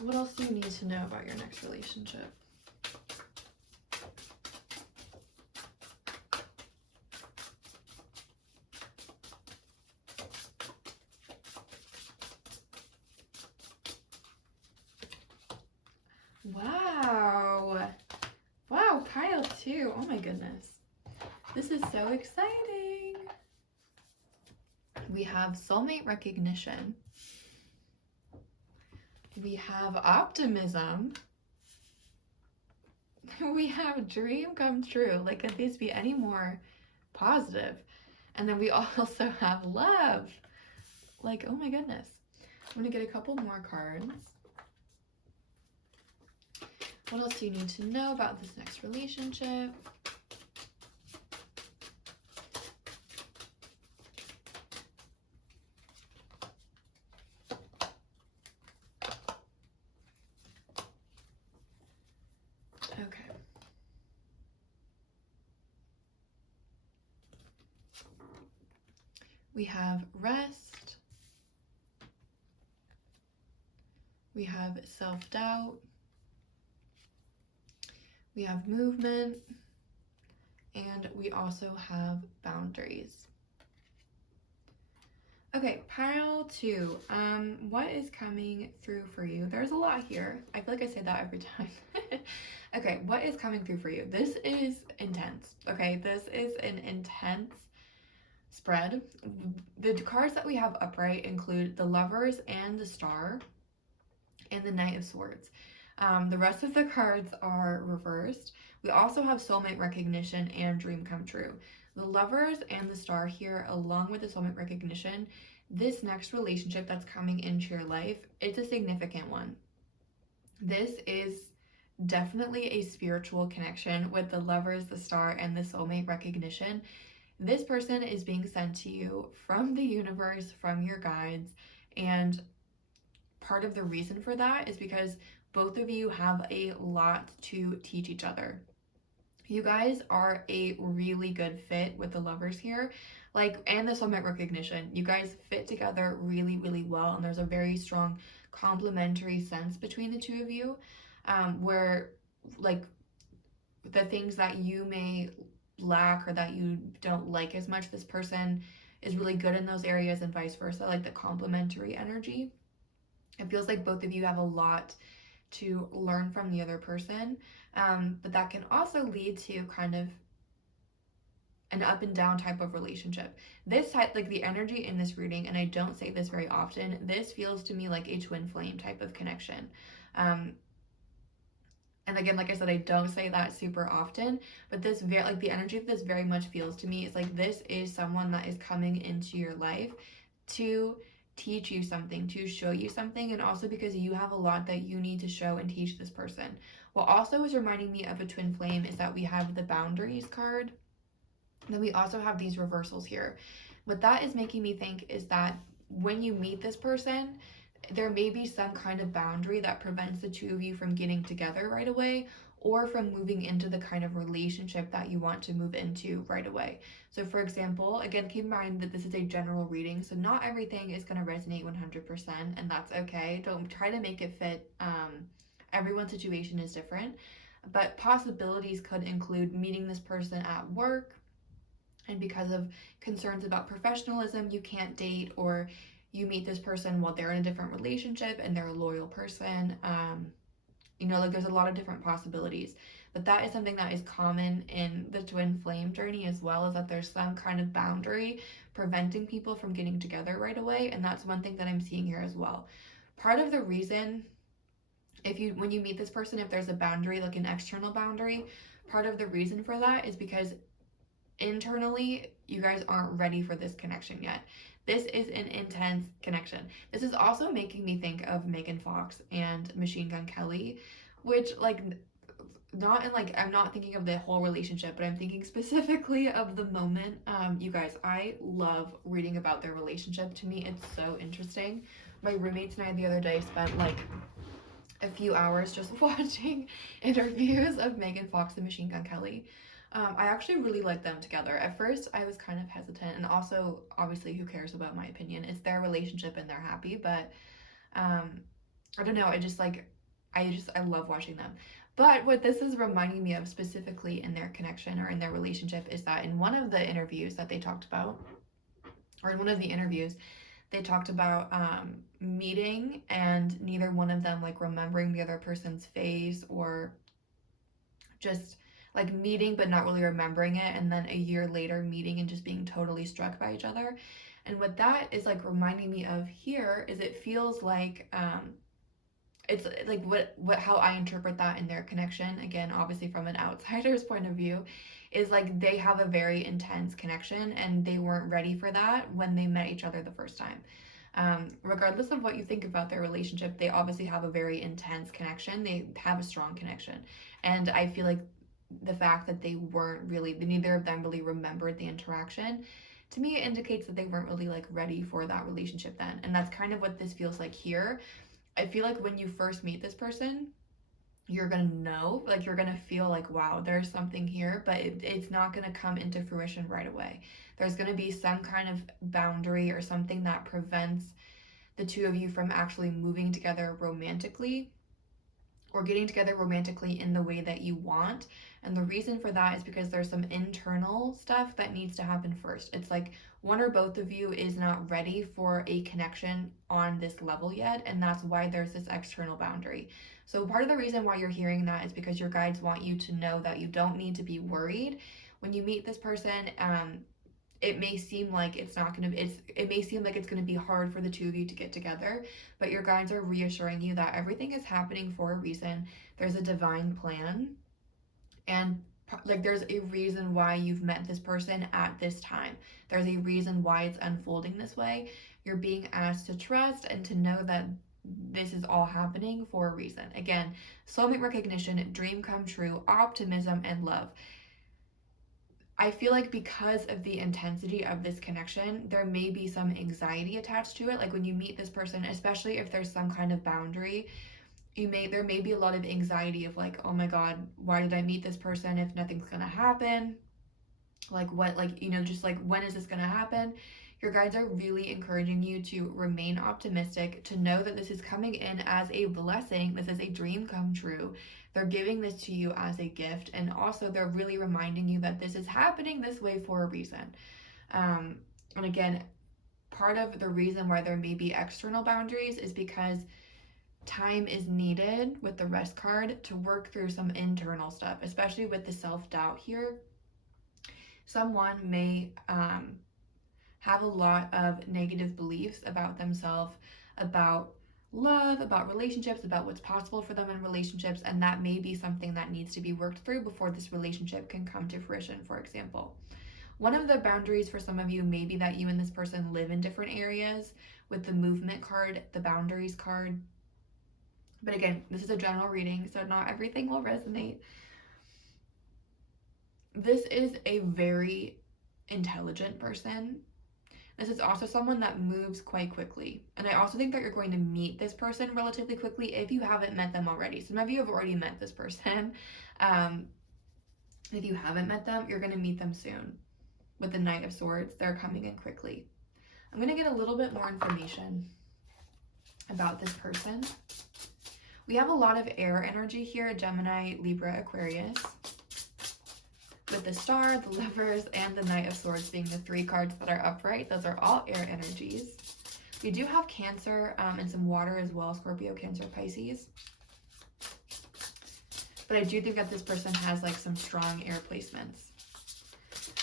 What else do you need to know about your next relationship? Wow. Wow, pile 2. Oh my goodness. This is so exciting. We have soulmate recognition. We have optimism. We have dream come true. Like, could these be any more positive? And then we also have love. Like, oh my goodness. I'm gonna get a couple more cards. What else do you need to know about this next relationship? Okay. We have rest. We have self-doubt. We have movement. And we also have boundaries. Okay, pile 2. What is coming through for you? There's a lot here. I feel like I say that every time. Okay, what is coming through for you? This is intense. Okay, this is an intense spread. The cards that we have upright include the Lovers and the Star and the Knight of Swords. The rest of the cards are reversed. We also have soulmate recognition and dream come true. The lovers and the star here, along with the soulmate recognition, this next relationship that's coming into your life, it's a significant one. This is definitely a spiritual connection with the lovers, the star, and the soulmate recognition. This person is being sent to you from the universe, from your guides, and part of the reason for that is because both of you have a lot to teach each other. You guys are a really good fit with the lovers here, and the soulmate recognition. You guys fit together really, really well, and there's a very strong complementary sense between the two of you, where like the things that you may lack or that you don't like as much, this person is really good in those areas, and vice versa, like the complementary energy. It feels like both of you have a lot to learn from the other person, but that can also lead to kind of an up and down type of relationship. This type, like the energy in this reading, and I don't say this very often, this feels to me like a twin flame type of connection. And again, like I said, I don't say that super often, but this very, like the energy that this very much feels to me is like this is someone that is coming into your life to teach you something, to show you something, and also because you have a lot that you need to show and teach this person. What also is reminding me of a twin flame is that we have the boundaries card. Then we also have these reversals here. What that is making me think is that when you meet this person, there may be some kind of boundary that prevents the two of you from getting together right away, or from moving into the kind of relationship that you want to move into right away. So for example, again, keep in mind that this is a general reading, so not everything is going to resonate 100%, and that's okay. Don't try to make it fit. Everyone's situation is different, but possibilities could include meeting this person at work, and because of concerns about professionalism, you can't date, or you meet this person while they're in a different relationship and they're a loyal person. Like there's a lot of different possibilities, but that is something that is common in the twin flame journey as well, is that there's some kind of boundary preventing people from getting together right away, and that's one thing that I'm seeing here as well. Part of the reason, when you meet this person, if there's a boundary, like an external boundary, part of the reason for that is because internally you guys aren't ready for this connection yet. This is an intense connection. This is also making me think of Megan Fox and Machine Gun Kelly, which not in I'm not thinking of the whole relationship, but I'm thinking specifically of the moment. You guys, I love reading about their relationship. To me, it's so interesting. My roommates and I the other day spent a few hours just watching interviews of Megan Fox and Machine Gun Kelly. I actually really like them together. At first, I was kind of hesitant, and also, obviously, who cares about my opinion? It's their relationship and they're happy, but I don't know. I love watching them. But what this is reminding me of specifically in their connection or in their relationship is that in one of the interviews that they talked about, or in one of the interviews, they talked about meeting and neither one of them remembering the other person's face, or just meeting but not really remembering it, and then a year later meeting and just being totally struck by each other. And what that is reminding me of here is it feels like it's what how I interpret that in their connection, again obviously from an outsider's point of view, is they have a very intense connection and they weren't ready for that when they met each other the first time. Regardless of what you think about their relationship, they obviously have a very intense connection. They have a strong connection, and I feel like the fact that neither of them really remembered the interaction, to me it indicates that they weren't really ready for that relationship then. And that's kind of what this feels like here. I feel like when you first meet this person, you're gonna know, you're gonna feel wow, there's something here, but it's not gonna come into fruition right away. There's gonna be some kind of boundary or something that prevents the two of you from actually moving together romantically, or getting together romantically in the way that you want. And the reason for that is because there's some internal stuff that needs to happen first. It's one or both of you is not ready for a connection on this level yet, and that's why there's this external boundary. So part of the reason why you're hearing that is because your guides want you to know that you don't need to be worried when you meet this person. it may seem like it's not going to, it may seem like it's going to be hard for the two of you to get together, but your guides are reassuring you that everything is happening for a reason. There's a divine plan, and like there's a reason why you've met this person at this time. There's a reason why it's unfolding this way. You're being asked to trust and to know that this is all happening for a reason. Again, soulmate recognition, dream come true, optimism, and love. I feel like because of the intensity of this connection, there may be some anxiety attached to it. Like when you meet this person, especially if there's some kind of boundary, there may be a lot of anxiety of like, oh my God, why did I meet this person if nothing's gonna happen? Like what, like, just like, when is this gonna happen? Your guides are really encouraging you to remain optimistic, to know that this is coming in as a blessing. This is a dream come true. They're giving this to you as a gift, and also they're really reminding you that this is happening this way for a reason. And again, part of the reason why there may be external boundaries is because time is needed with the rest card to work through some internal stuff, especially with the self-doubt here. Someone may have a lot of negative beliefs about themselves, about love, about relationships, about what's possible for them in relationships, and that may be something that needs to be worked through before this relationship can come to fruition, for example. One of the boundaries for some of you may be that you and this person live in different areas with the movement card, the boundaries card. But again, this is a general reading, so not everything will resonate. This is a very intelligent person. This is also someone that moves quite quickly. And I also think that you're going to meet this person relatively quickly if you haven't met them already. Some of you have already met this person. If you haven't met them, you're going to meet them soon. With the Knight of Swords, they're coming in quickly. I'm going to get a little bit more information about this person. We have a lot of air energy here, Gemini, Libra, Aquarius. With the Star, the Lovers, and the Knight of Swords being the three cards that are upright. Those are all air energies. We do have Cancer and some water as well, Scorpio, Cancer, Pisces. But I do think that this person has like some strong air placements.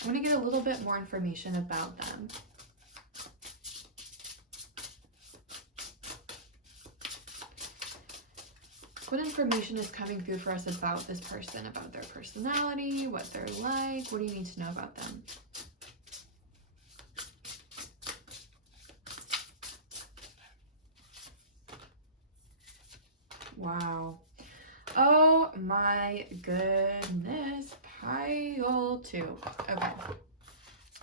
I'm going to get a little bit more information about them. What information is coming through for us about this person, about their personality, what they're like? What do you need to know about them? Wow. Oh my goodness. Pile 2. Okay.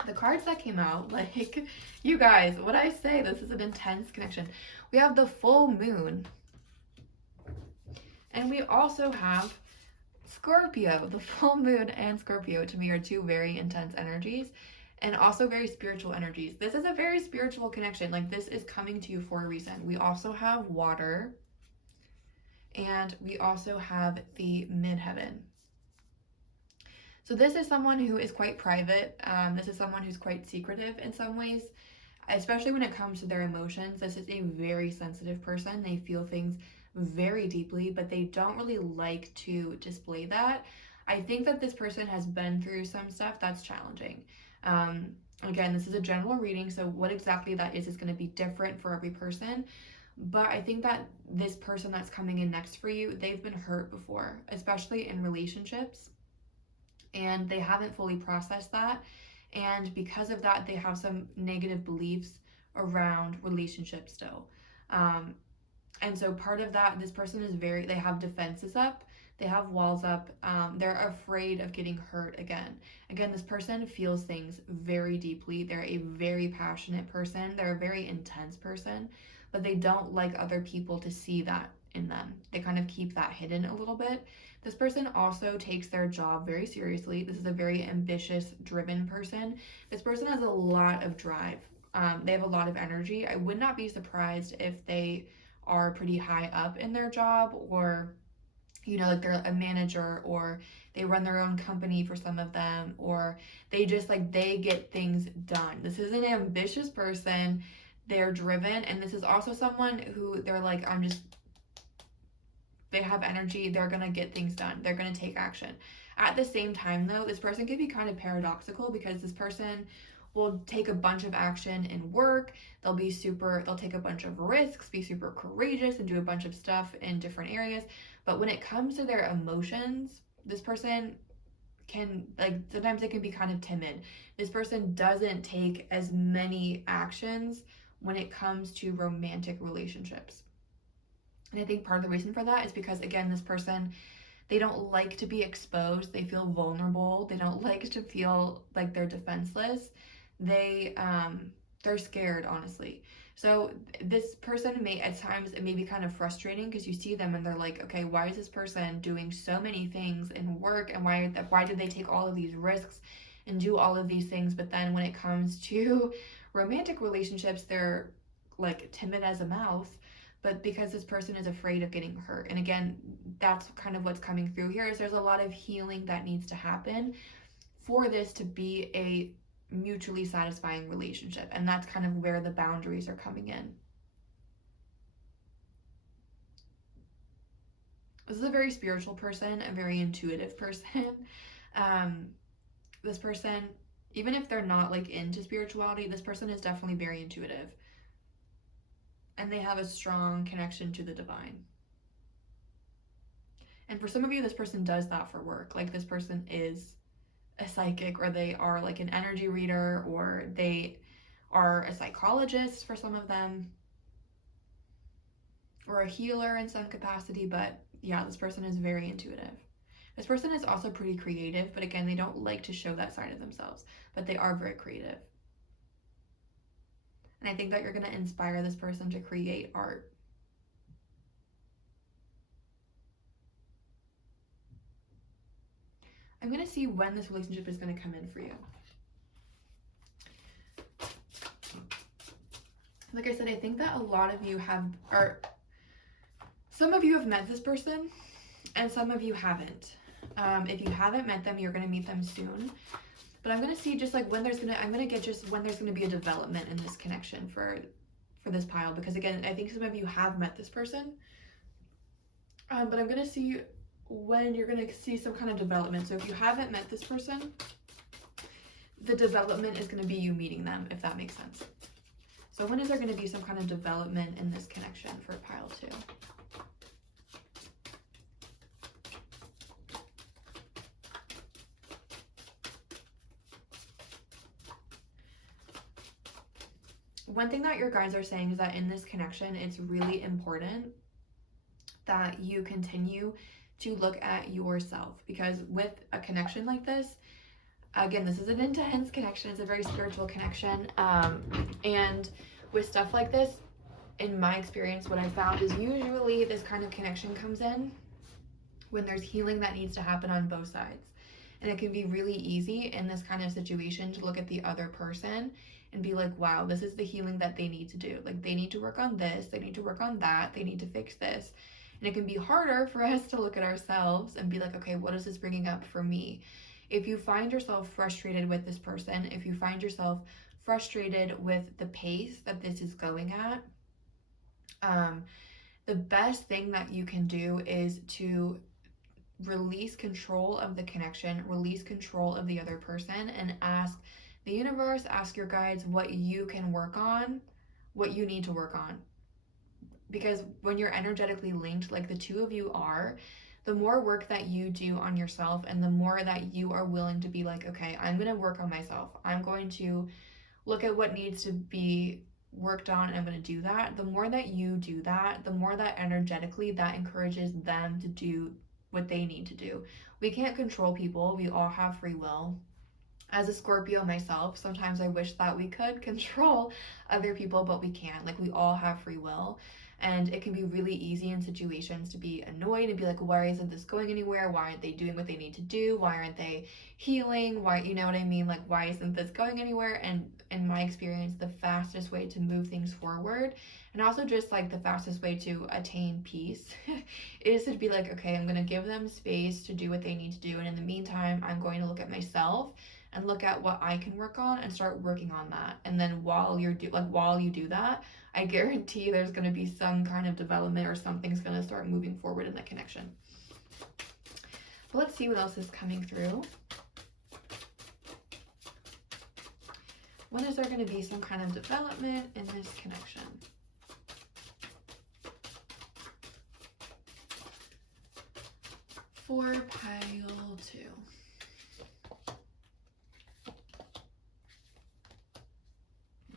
The cards that came out, like, you guys, what I say, this is an intense connection. We have the full moon. And we also have Scorpio. The full moon and Scorpio to me are two very intense energies and also very spiritual energies. This is a very spiritual connection. Like, this is coming to you for a reason. We also have water, and we also have the midheaven. So this is someone who is quite private. This is someone who's quite secretive in some ways, especially when it comes to their emotions. This is a very sensitive person. They feel things very deeply, but they don't really like to display that. I think that this person has been through some stuff that's challenging. Again, this is a general reading, so what exactly that is going to be different for every person. But I think that this person that's coming in next for you, they've been hurt before, especially in relationships, and they haven't fully processed that. And because of that, they have some negative beliefs around relationships still. And so part of that, this person is they have defenses up, they have walls up, they're afraid of getting hurt again. Again, this person feels things very deeply. They're a very passionate person. They're a very intense person, but they don't like other people to see that in them. They kind of keep that hidden a little bit. This person also takes their job very seriously. This is a very ambitious, driven person. This person has a lot of drive. They have a lot of energy. I would not be surprised if they are pretty high up in their job, or like they're a manager, or they run their own company for some of them, or they just they get things done. This is an ambitious person. They're driven, and this is also someone who they're like, they have energy, they're gonna get things done, they're gonna take action. At the same time though, this person can be kind of paradoxical, because this person will take a bunch of action in work. They'll take a bunch of risks, be super courageous, and do a bunch of stuff in different areas. But when it comes to their emotions, this person can, like, sometimes it can be kind of timid. This person doesn't take as many actions when it comes to romantic relationships. And I think part of the reason for that is because, again, this person, they don't like to be exposed. They feel vulnerable. They don't like to feel like they're defenseless. They're scared, honestly. So this person may, at times, it may be kind of frustrating because you see them and they're like, okay, why is this person doing so many things in work, and why did they take all of these risks and do all of these things? But then when it comes to romantic relationships, they're like timid as a mouse. But because this person is afraid of getting hurt. And again, that's kind of what's coming through here, is there's a lot of healing that needs to happen for this to be a mutually satisfying relationship. And that's kind of where the boundaries are coming in. This is a very spiritual person, a very intuitive person. This person, even if they're not like into spirituality, this person is definitely very intuitive. And they have a strong connection to the divine. And for some of you, this person does that for work. Like, this person is a psychic, or they are like an energy reader, or they are a psychologist for some of them, or a healer in some capacity. But yeah, this person is very intuitive. This person is also pretty creative, but again, they don't like to show that side of themselves, but they are very creative. And I think that you're going to inspire this person to create art. I'm going to see when this relationship is going to come in for you. Like I said, I think that a lot of you some of you have met this person, and some of you haven't. If you haven't met them, you're going to meet them soon. But I'm going to see just like when there's going to be a development in this connection for this pile. Because again, I think some of you have met this person. But I'm going to see when you're going to see some kind of development. So if you haven't met this person, the development is going to be you meeting them, if that makes sense. So when is there going to be some kind of development in this connection for pile 2? One thing that your guides are saying is that in this connection, it's really important that you continue to look at yourself, because with a connection like this, again, this is an intense connection. It's a very spiritual connection. And with stuff like this, in my experience, what I found is usually this kind of connection comes in when there's healing that needs to happen on both sides. And it can be really easy in this kind of situation to look at the other person and be like, wow, this is the healing that they need to do. Like, they need to work on this, they need to work on that, they need to fix this. And it can be harder for us to look at ourselves and be like, okay, what is this bringing up for me? If you find yourself frustrated with this person, if you find yourself frustrated with the pace that this is going at, the best thing that you can do is to release control of the connection, release control of the other person, and ask the universe, ask your guides what you can work on, what you need to work on. Because when you're energetically linked, like the two of you are, the more work that you do on yourself, and the more that you are willing to be like, okay, I'm going to work on myself. I'm going to look at what needs to be worked on, and I'm going to do that. The more that you do that, the more that energetically that encourages them to do what they need to do. We can't control people. We all have free will. As a Scorpio myself, sometimes I wish that we could control other people, but we can't. Like, we all have free will. And it can be really easy in situations to be annoyed and be like, why isn't this going anywhere? Why aren't they doing what they need to do? Why aren't they healing? Why, you know what I mean? Like, why isn't this going anywhere? And in my experience, the fastest way to move things forward, and also just like the fastest way to attain peace, is to be like, okay, I'm going to give them space to do what they need to do. And in the meantime, I'm going to look at myself and look at what I can work on and start working on that. And then while you do that, I guarantee there's going to be some kind of development, or something's going to start moving forward in the connection. But let's see what else is coming through. When is there going to be some kind of development in this connection? For pile 2.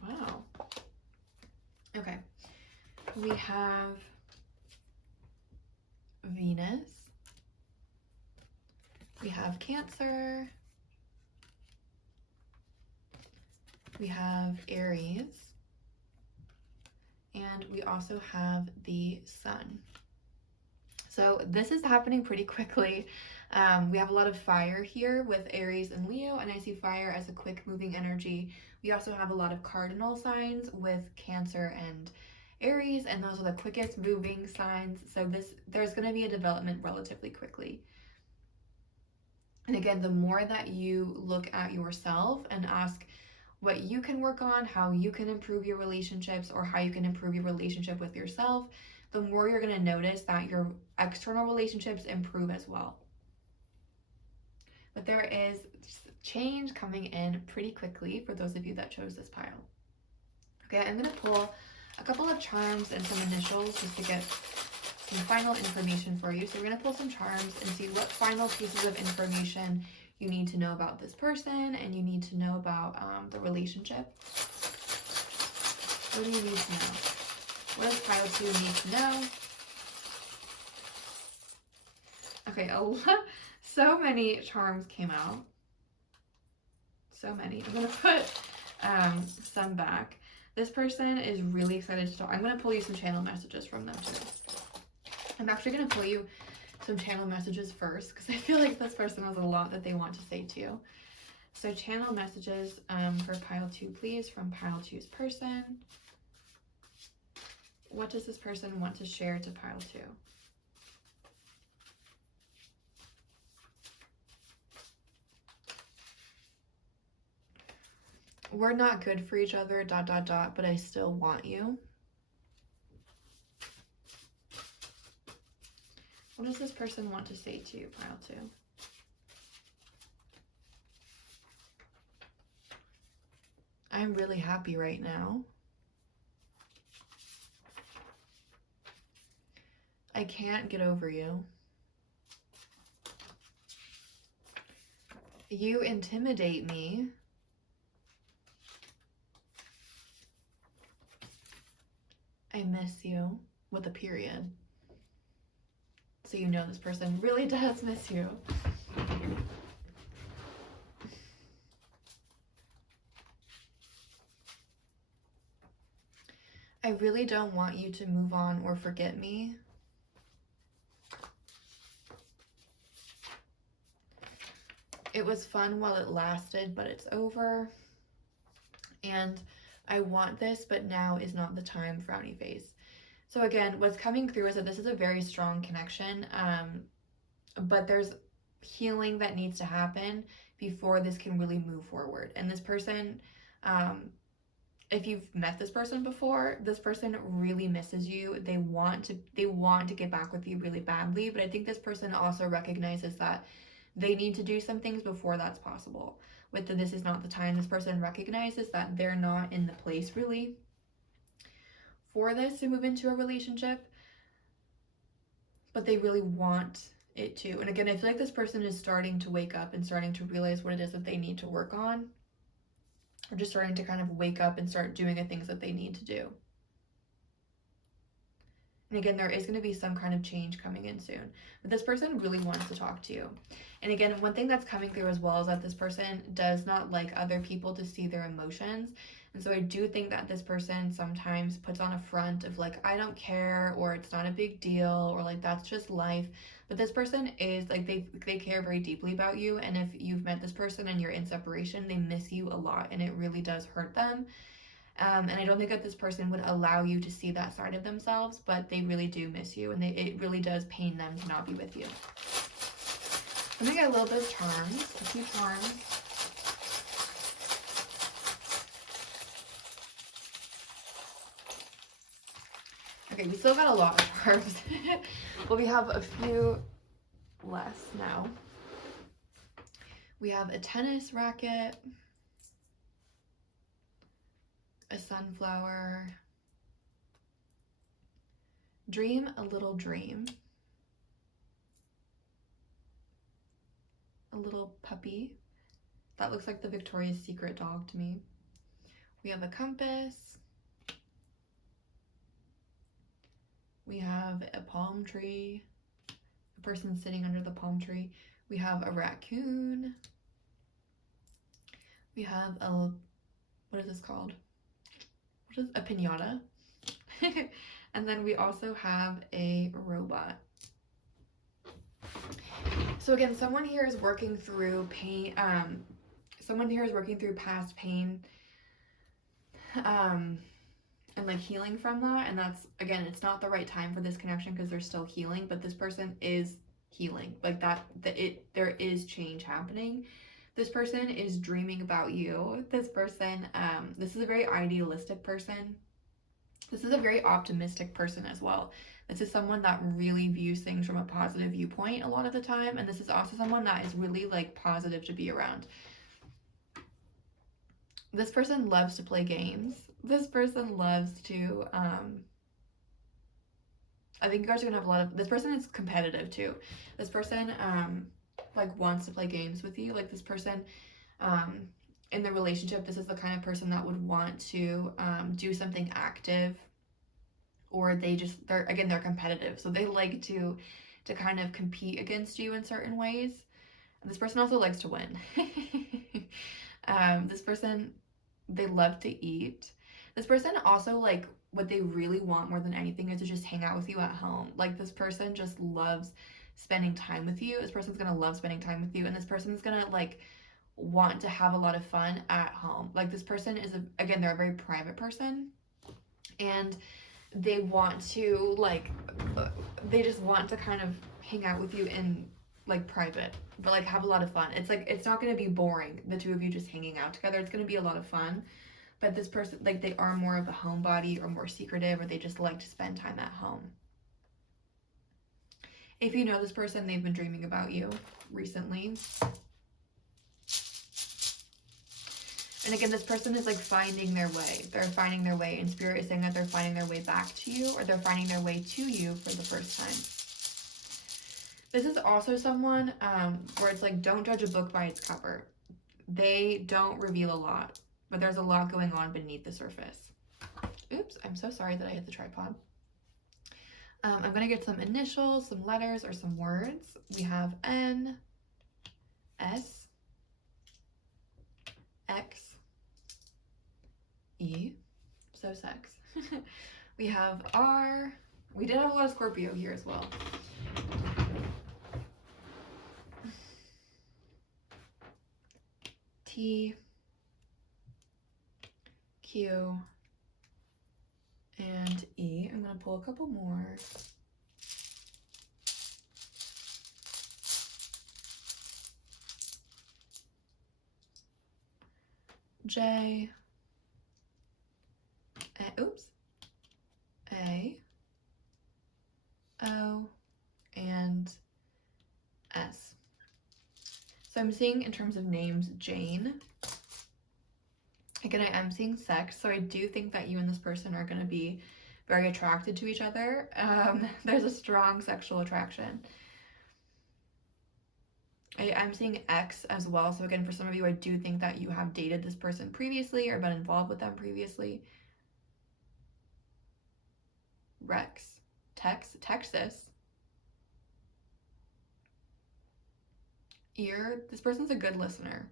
Wow. Okay. We have Venus. We have Cancer. We have Aries. And we also have the Sun. So this is happening pretty quickly. We have a lot of fire here with Aries and Leo, and I see fire as a quick moving energy. We also have a lot of cardinal signs with Cancer and Aries, and those are the quickest moving signs. So there's going to be a development relatively quickly. And again, the more that you look at yourself and ask what you can work on, how you can improve your relationships, or how you can improve your relationship with yourself, the more you're going to notice that your external relationships improve as well. But there is change coming in pretty quickly for those of you that chose this pile. Okay, I'm going to pull a couple of charms and some initials just to get some final information for you. So we're going to pull some charms and see what final pieces of information you need to know about this person and you need to know about the relationship. What do you need to know? What does pile 2 need to know? Okay, so many charms came out. So many. I'm going to put some back. This person is really excited to talk. I'm going to pull you some channel messages from them too. I'm actually going to pull you some channel messages first because I feel like this person has a lot that they want to say to you. So channel messages for pile 2, please, from pile 2's person. What does this person want to share to pile 2? We're not good for each other, ... but I still want you. What does this person want to say to you, pile 2? I'm really happy right now. I can't get over you. You intimidate me. I miss you, with a period. So you know this person really does miss you. I really don't want you to move on or forget me. It was fun while it lasted, but it's over. And I want this, but now is not the time, frowny face. So again, what's coming through is that this is a very strong connection, but there's healing that needs to happen before this can really move forward. And this person, if you've met this person before, this person really misses you. They want to get back with you really badly, but I think this person also recognizes that they need to do some things before that's possible. With the this is not the time, this person recognizes that they're not in the place really for this to move into a relationship, but they really want it to. And again, I feel like this person is starting to wake up and starting to realize what it is that they need to work on, or just starting to kind of wake up and start doing the things that they need to do. And again, there is going to be some kind of change coming in soon, but this person really wants to talk to you. And again, one thing that's coming through as well is that this person does not like other people to see their emotions. And so I do think that this person sometimes puts on a front of like, I don't care, or it's not a big deal, or like, that's just life. But this person is like, they care very deeply about you. And if you've met this person and you're in separation, they miss you a lot, and it really does hurt them. And I don't think that this person would allow you to see that side of themselves, but they really do miss you, and it really does pain them to not be with you. I'm gonna get a little bit of charms, a few charms. Okay, we still got a lot of charms, but we have a few less now. We have a tennis racket. a sunflower, dream a little dream, a little puppy. That looks like the Victoria's Secret dog to me. We have a compass. We have a palm tree, a person sitting under the palm tree. We have a raccoon. We have a, what is this called? What is a piñata? And then we also have a robot. So again, someone here is working through pain. Someone here is working through past pain, and like healing from that. And that's, again, it's not the right time for this connection because they're still healing, but this person is healing. Like there is change happening. This person is dreaming about you. This person, this is a very idealistic person. This is a very optimistic person as well. This is someone that really views things from a positive viewpoint a lot of the time. And this is also someone that is really like positive to be around. This person loves to play games. This person loves to, I think you guys are gonna have a lot of, this person is competitive too. This person, like wants to play games with you. Like this person, in the relationship, this is the kind of person that would want to do something active, or they're competitive, so they like to kind of compete against you in certain ways. And this person also likes to win. This person, they love to eat. This person also, like, what they really want more than anything is to just hang out with you at home. Like this person just loves spending time with you. This person's gonna love spending time with you, and this person's gonna like want to have a lot of fun at home. Like this person is again, they're a very private person, and they want to like, they just want to kind of hang out with you in like private, but like have a lot of fun. It's like, it's not going to be boring, the two of you just hanging out together. It's going to be a lot of fun. But this person, like, they are more of a homebody or more secretive, or they just like to spend time at home. If you know this person, they've been dreaming about you recently. And again, this person is like finding their way. They're finding their way, and Spirit is saying that they're finding their way back to you, or they're finding their way to you for the first time. This is also someone where it's like, don't judge a book by its cover. They don't reveal a lot, but there's a lot going on beneath the surface. Oops, I'm so sorry that I hit the tripod. I'm going to get some initials, some letters, or some words. We have N, S, X, E, so sex. We have R. We did have a lot of Scorpio here as well. T, Q, and E. I'm going to pull a couple more. J, oops, A, O, and S. So I'm seeing in terms of names, Jane. Again, I am seeing sex, so I do think that you and this person are going to be very attracted to each other. There's a strong sexual attraction. I'm seeing X as well. So again, for some of you, I do think that you have dated this person previously or been involved with them previously. Rex, Texas. Ear, this person's a good listener.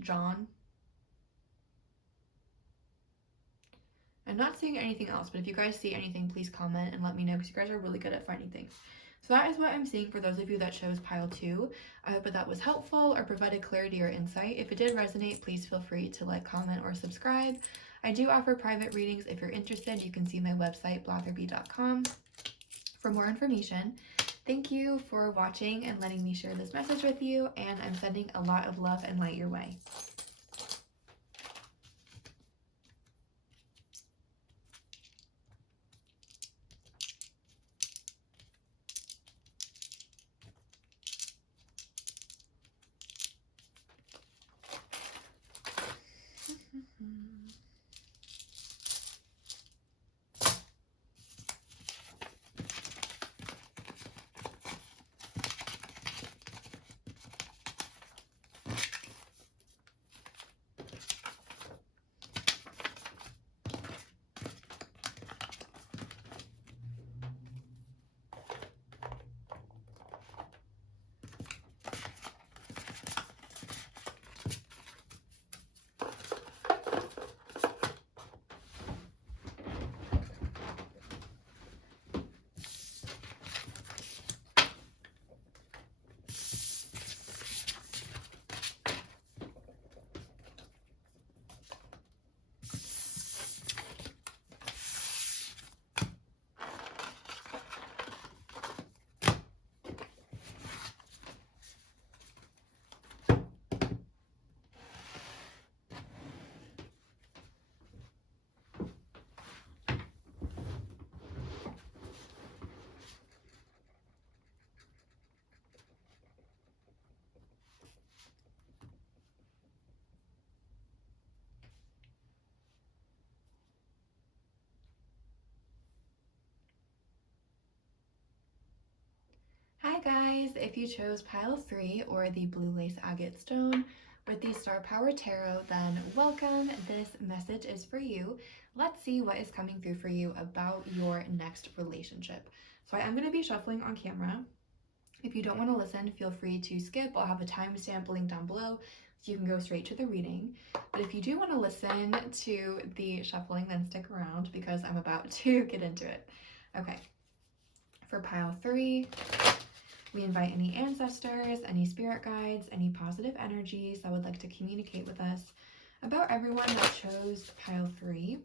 John. I'm not seeing anything else, but if you guys see anything, please comment and let me know, because you guys are really good at finding things. So that is what I'm seeing for those of you that chose pile 2. I hope that was helpful or provided clarity or insight. If it did resonate, please feel free to like, comment, or subscribe. I do offer private readings. If you're interested, you can see my website, blatherbie.com, for more information. Thank you for watching and letting me share this message with you, and I'm sending a lot of love and light your way. guys, if you chose pile 3 or the blue lace agate stone with the Star Power Tarot, then welcome. This message is for you. Let's see what is coming through for you about your next relationship. So I am going to be shuffling on camera. If you don't want to listen, feel free to skip. I'll have a timestamp link down below so you can go straight to the reading. But if you do want to listen to the shuffling, then stick around because I'm about to get into it. Okay. For pile 3, we invite any ancestors, any spirit guides, any positive energies that would like to communicate with us about everyone that chose pile 3.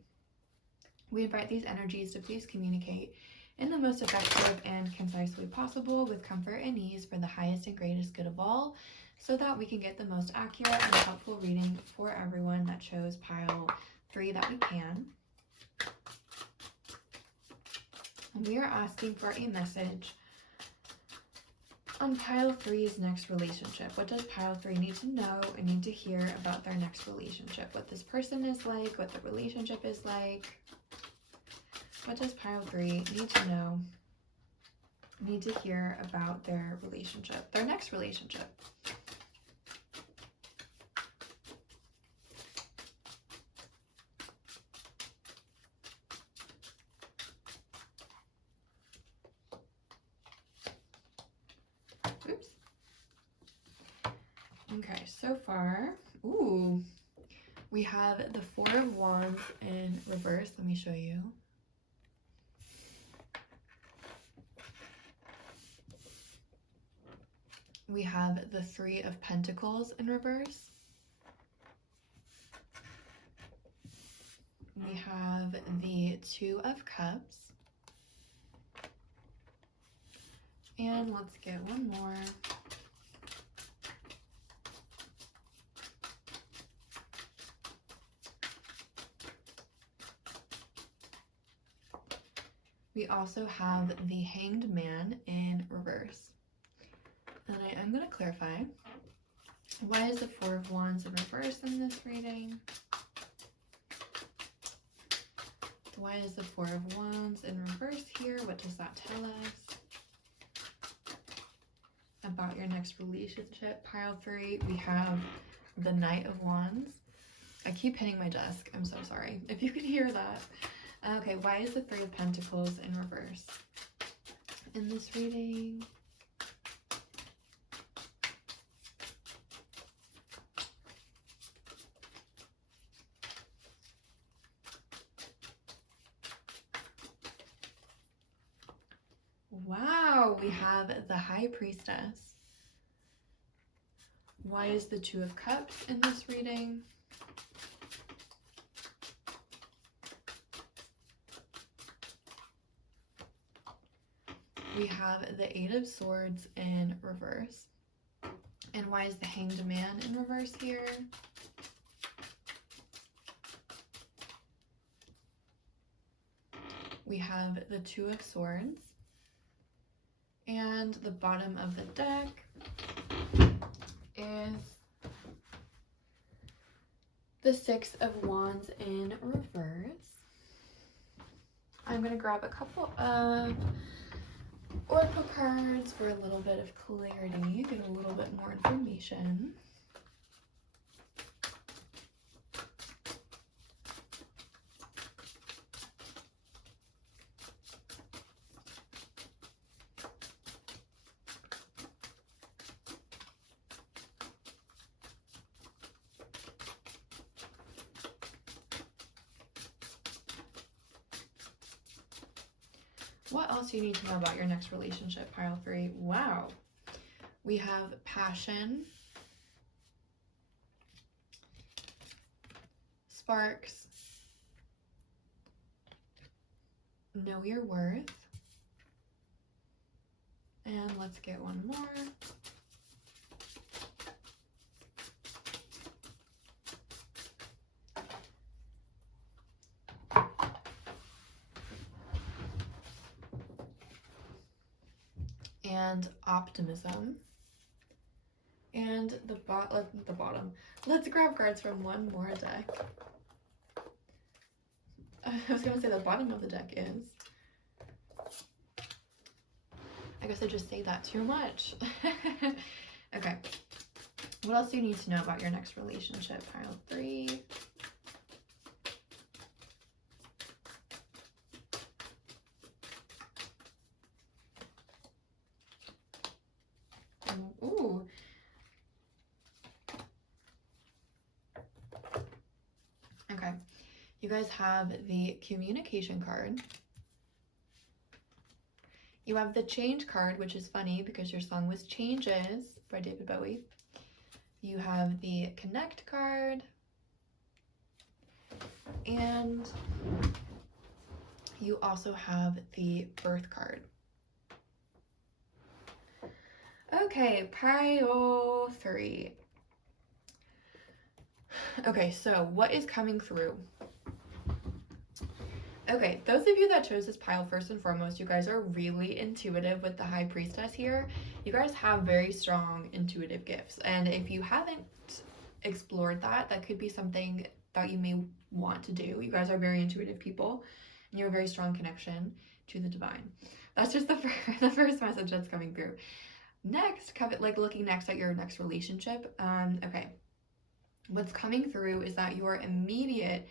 We invite these energies to please communicate in the most effective and concise way possible with comfort and ease for the highest and greatest good of all, so that we can get the most accurate and helpful reading for everyone that chose pile 3 that we can. And we are asking for a message on pile 3's next relationship. What does pile 3 need to know and need to hear about their next relationship? What this person is like, what the relationship is like. What does pile 3 need to know, need to hear about their relationship, their next relationship? Oops. Okay, so far, ooh, we have the 4 of Wands in reverse. Let me show you. We have the 3 of Pentacles in reverse. We have the 2 of Cups. And let's get one more. We also have the Hanged Man in reverse. And I am going to clarify, why is the 4 of Wands in reverse in this reading? Why is the 4 of Wands in reverse here? What does that tell us about your next relationship? Pile 3, we have the Knight of Wands. I keep hitting my desk. I'm so sorry if you could hear that. Okay, why is the 3 of Pentacles in reverse in this reading? Wow, we have the High Priestess. Why is the 2 of Cups in this reading? We have the 8 of Swords in reverse. And why is the Hanged Man in reverse here? We have the 2 of Swords. And the bottom of the deck is the 6 of Wands in reverse. I'm going to grab a couple of oracle cards for a little bit of clarity, get a little bit more information. What else do you need to know about your next relationship, pile 3? Wow. We have passion, sparks, know your worth, and let's get one more. And optimism. And the bottom. Let's grab cards from one more deck. I was going to say the bottom of the deck is. I guess I just say that too much. Okay. What else do you need to know about your next relationship? Pile 3. Ooh. Okay. You guys have the communication card. You have the change card, which is funny because your song was Changes by David Bowie. You have the connect card. And you also have the birth card. Okay, pile 3. Okay, so what is coming through? Okay, those of you that chose this pile, first and foremost, you guys are really intuitive with the High Priestess here. You guys have very strong intuitive gifts. And if you haven't explored that, that could be something that you may want to do. You guys are very intuitive people. And you have a very strong connection to the divine. That's just the first message that's coming through. Next, like looking next at your next relationship. Okay, what's coming through is that your immediate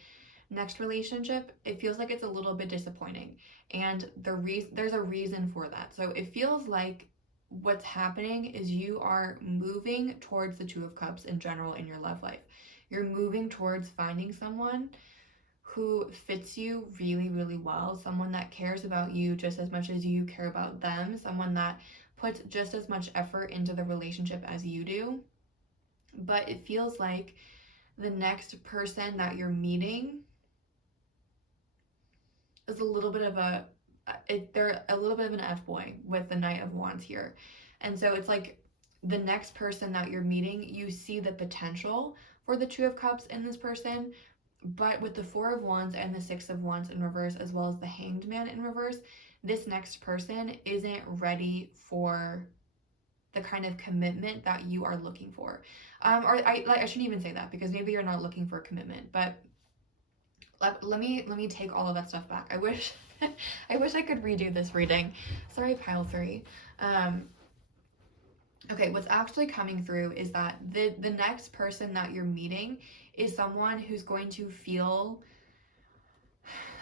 next relationship, it feels like it's a little bit disappointing, and there's a reason for that. So it feels like what's happening is you are moving towards the Two of Cups in general in your love life. You're moving towards finding someone who fits you really, really well, someone that cares about you just as much as you care about them, someone that puts just as much effort into the relationship as you do. But it feels like the next person that you're meeting is a little bit of they're a little bit of an F-boy with the Knight of Wands here. And so it's like the next person that you're meeting, you see the potential for the Two of Cups in this person, but with the Four of Wands and the Six of Wands in reverse, as well as the Hanged Man in reverse, this next person isn't ready for the kind of commitment that you are looking for. Or I shouldn't even say that, because maybe you're not looking for a commitment, but let me take all of that stuff back. I wish I could redo this reading. Sorry, pile 3. Okay, what's actually coming through is that the next person that you're meeting is someone who's going to feel.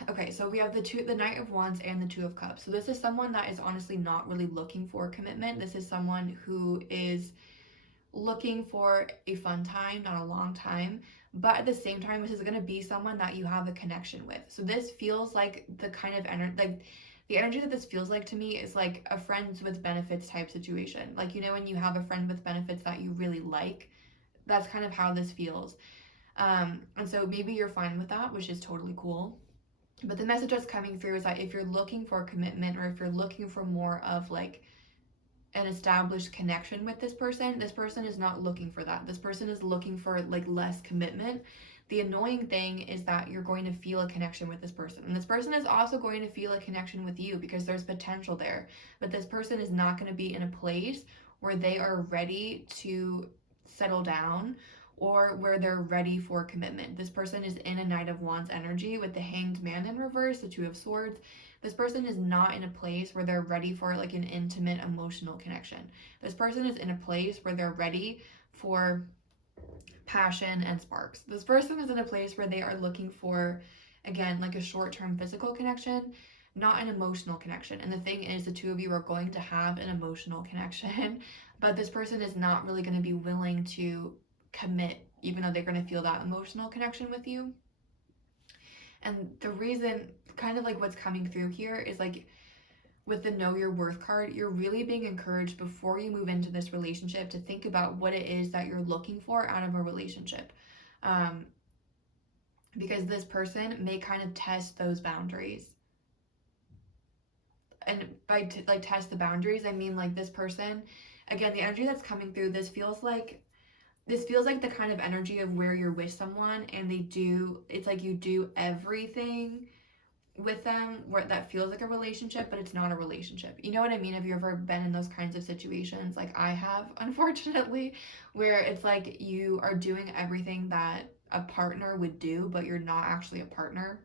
Okay, so we have the Knight of Wands and the Two of Cups. So this is someone that is honestly not really looking for a commitment. This is someone who is looking for a fun time, not a long time. But at the same time, this is going to be someone that you have a connection with. So this feels like the kind of energy, like the energy that this feels like to me is like a friends with benefits type situation. Like, you know, when you have a friend with benefits that you really like, that's kind of how this feels. And so maybe you're fine with that, which is totally cool. But the message that's coming through is that if you're looking for a commitment, or if you're looking for more of like an established connection with this person is not looking for that. This person is looking for like less commitment. The annoying thing is that you're going to feel a connection with this person, and this person is also going to feel a connection with you because there's potential there. But this person is not going to be in a place where they are ready to settle down, or where they're ready for commitment. This person is in a Knight of Wands energy with the Hanged Man in reverse, the Two of Swords. This person is not in a place where they're ready for like an intimate emotional connection. This person is in a place where they're ready for passion and sparks. This person is in a place where they are looking for, again, like a short-term physical connection, not an emotional connection. And the thing is, the two of you are going to have an emotional connection, but this person is not really going to be willing to commit, even though they're going to feel that emotional connection with you. And the reason, kind of like what's coming through here, is like with the Know Your Worth card, you're really being encouraged before you move into this relationship to think about what it is that you're looking for out of a relationship. Because this person may kind of test those boundaries. And by test the boundaries, I mean like this person, again, the energy that's coming through, this feels like the kind of energy of where you're with someone and it's like you do everything with them where that feels like a relationship, but it's not a relationship. You know what I mean? Have you ever been in those kinds of situations? Like I have, unfortunately, where it's like you are doing everything that a partner would do, but you're not actually a partner.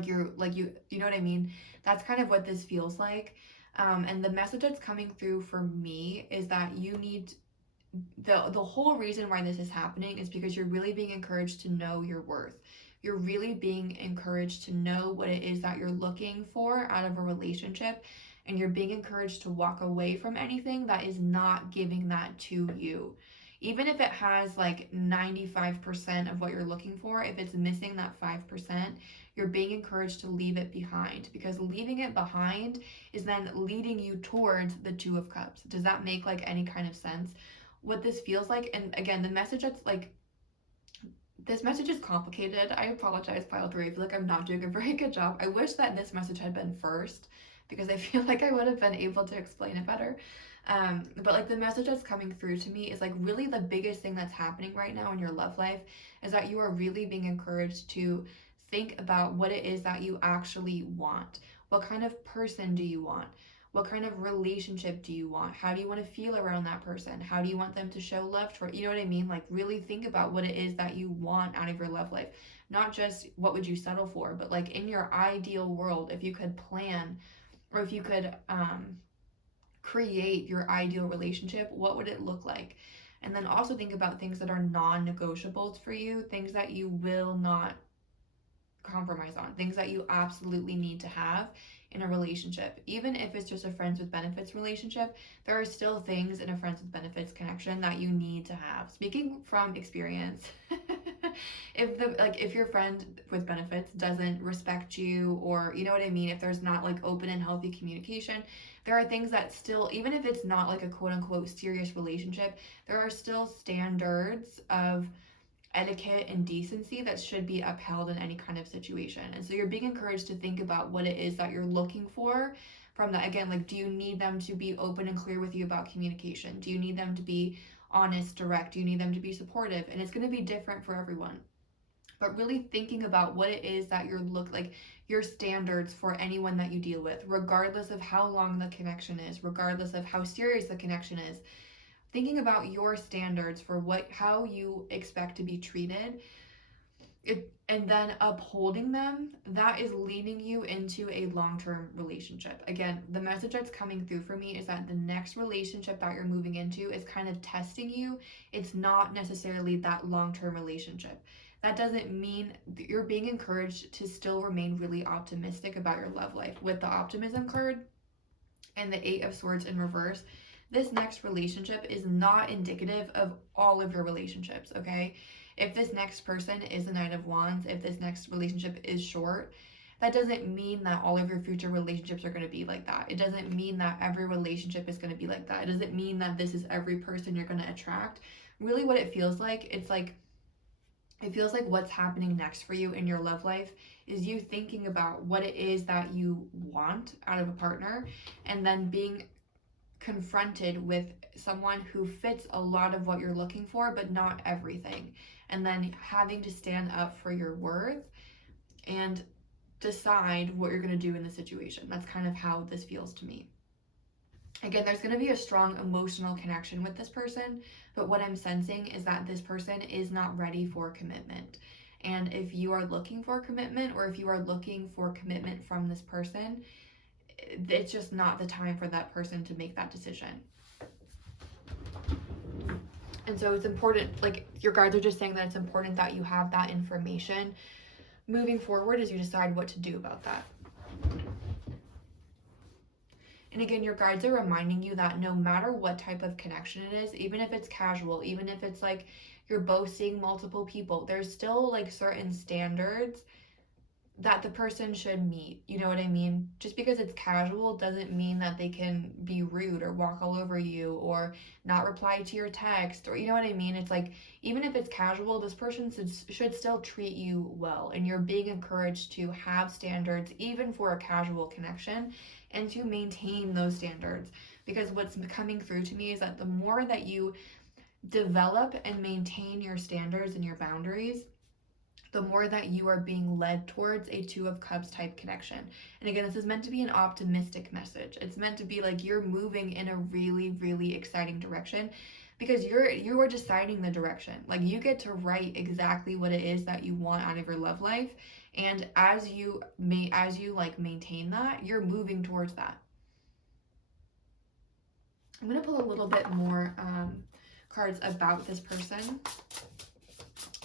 You know what I mean? That's kind of what this feels like. And the message that's coming through for me is that you need the whole reason why this is happening is because you're really being encouraged to know your worth. You're really being encouraged to know what it is that you're looking for out of a relationship, and you're being encouraged to walk away from anything that is not giving that to you. Even if it has like 95% of what you're looking for, if it's missing that 5%, you're being encouraged to leave it behind, because leaving it behind is then leading you towards the Two of Cups. Does that make like any kind of sense? What this feels like, and again, the message that's like, this message is complicated. I apologize, pile three. I feel like I'm not doing a very good job. I wish that this message had been first, because I feel like I would have been able to explain it better. But like the message that's coming through to me is like really the biggest thing that's happening right now in your love life is that you are really being encouraged to think about what it is that you actually want. What kind of person do you want? What kind of relationship do you want? How do you want to feel around that person? How do you want them to show love toward you? Know what I mean? Like really think about what it is that you want out of your love life. Not just what would you settle for, but like in your ideal world, if you could plan, or if you could create your ideal relationship, what would it look like? And then also think about things that are non-negotiables for you, things that you will not compromise on, things that you absolutely need to have in a relationship. Even if it's just a friends with benefits relationship, there are still things in a friends with benefits connection that you need to have. Speaking from experience, if your friend with benefits doesn't respect you, or you know what I mean, if there's not like open and healthy communication, there are things that still, even if it's not like a quote unquote serious relationship, there are still standards of etiquette and decency that should be upheld in any kind of situation. And so you're being encouraged to think about what it is that you're looking for from that. Again, like, do you need them to be open and clear with you about communication? Do you need them to be honest, direct? Do you need them to be supportive? And it's going to be different for everyone. But really thinking about what it is that your standards for anyone that you deal with, regardless of how long the connection is, regardless of how serious the connection is, thinking about your standards for how you expect to be treated, and then upholding them, that is leading you into a long-term relationship. Again, the message that's coming through for me is that the next relationship that you're moving into is kind of testing you. It's not necessarily that long-term relationship. That doesn't mean you're being encouraged to still remain really optimistic about your love life. With the optimism card and the Eight of Swords in reverse, this next relationship is not indicative of all of your relationships, okay? If this next person is the Knight of Wands, if this next relationship is short, that doesn't mean that all of your future relationships are going to be like that. It doesn't mean that every relationship is going to be like that. It doesn't mean that this is every person you're going to attract. Really what it feels like, it feels like what's happening next for you in your love life is you thinking about what it is that you want out of a partner, and then being confronted with someone who fits a lot of what you're looking for, but not everything. And then having to stand up for your worth and decide what you're going to do in the situation. That's kind of how this feels to me. Again, there's going to be a strong emotional connection with this person, but what I'm sensing is that this person is not ready for commitment. And if you are looking for commitment, or if you are looking for commitment from this person, it's just not the time for that person to make that decision. And so it's important, like your guides are just saying that it's important that you have that information moving forward as you decide what to do about that. And again, your guides are reminding you that no matter what type of connection it is, even if it's casual, even if it's like you're both seeing multiple people, there's still like certain standards that the person should meet. You know what I mean? Just because it's casual doesn't mean that they can be rude or walk all over you or not reply to your text, or you know what I mean? It's like, even if it's casual, this person should still treat you well, and you're being encouraged to have standards even for a casual connection and to maintain those standards. Because what's coming through to me is that the more that you develop and maintain your standards and your boundaries, the more that you are being led towards a Two of Cups type connection. And again, this is meant to be an optimistic message. It's meant to be like you're moving in a really, really exciting direction, because you are deciding the direction. Like you get to write exactly what it is that you want out of your love life, and as you maintain that, you're moving towards that. I'm going to pull a little bit more cards about this person,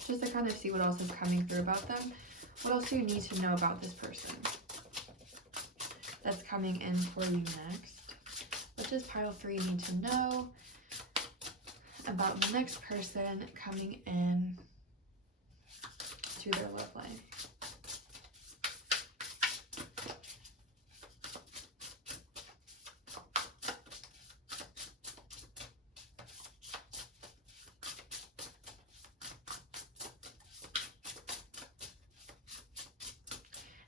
just to kind of see what else is coming through about them. What else do you need to know about this person that's coming in for you next? What does pile 3 need to know about the next person coming in to their love life?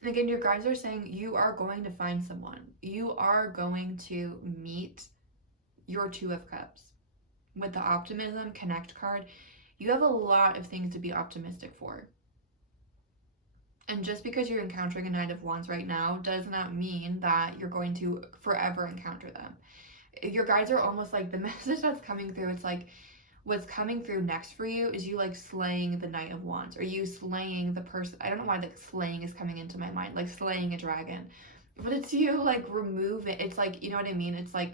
And again, your guides are saying you are going to find someone. You are going to meet your 2 of Cups. With the optimism connect card, you have a lot of things to be optimistic for. And just because you're encountering a Knight of Wands right now does not mean that you're going to forever encounter them. Your guides are almost like the message that's coming through. It's like what's coming through next for you is you like slaying the Knight of Wands, or you slaying the person. I don't know why the slaying is coming into my mind, like slaying a dragon, but it's you like remove it. It's like, you know what I mean? It's like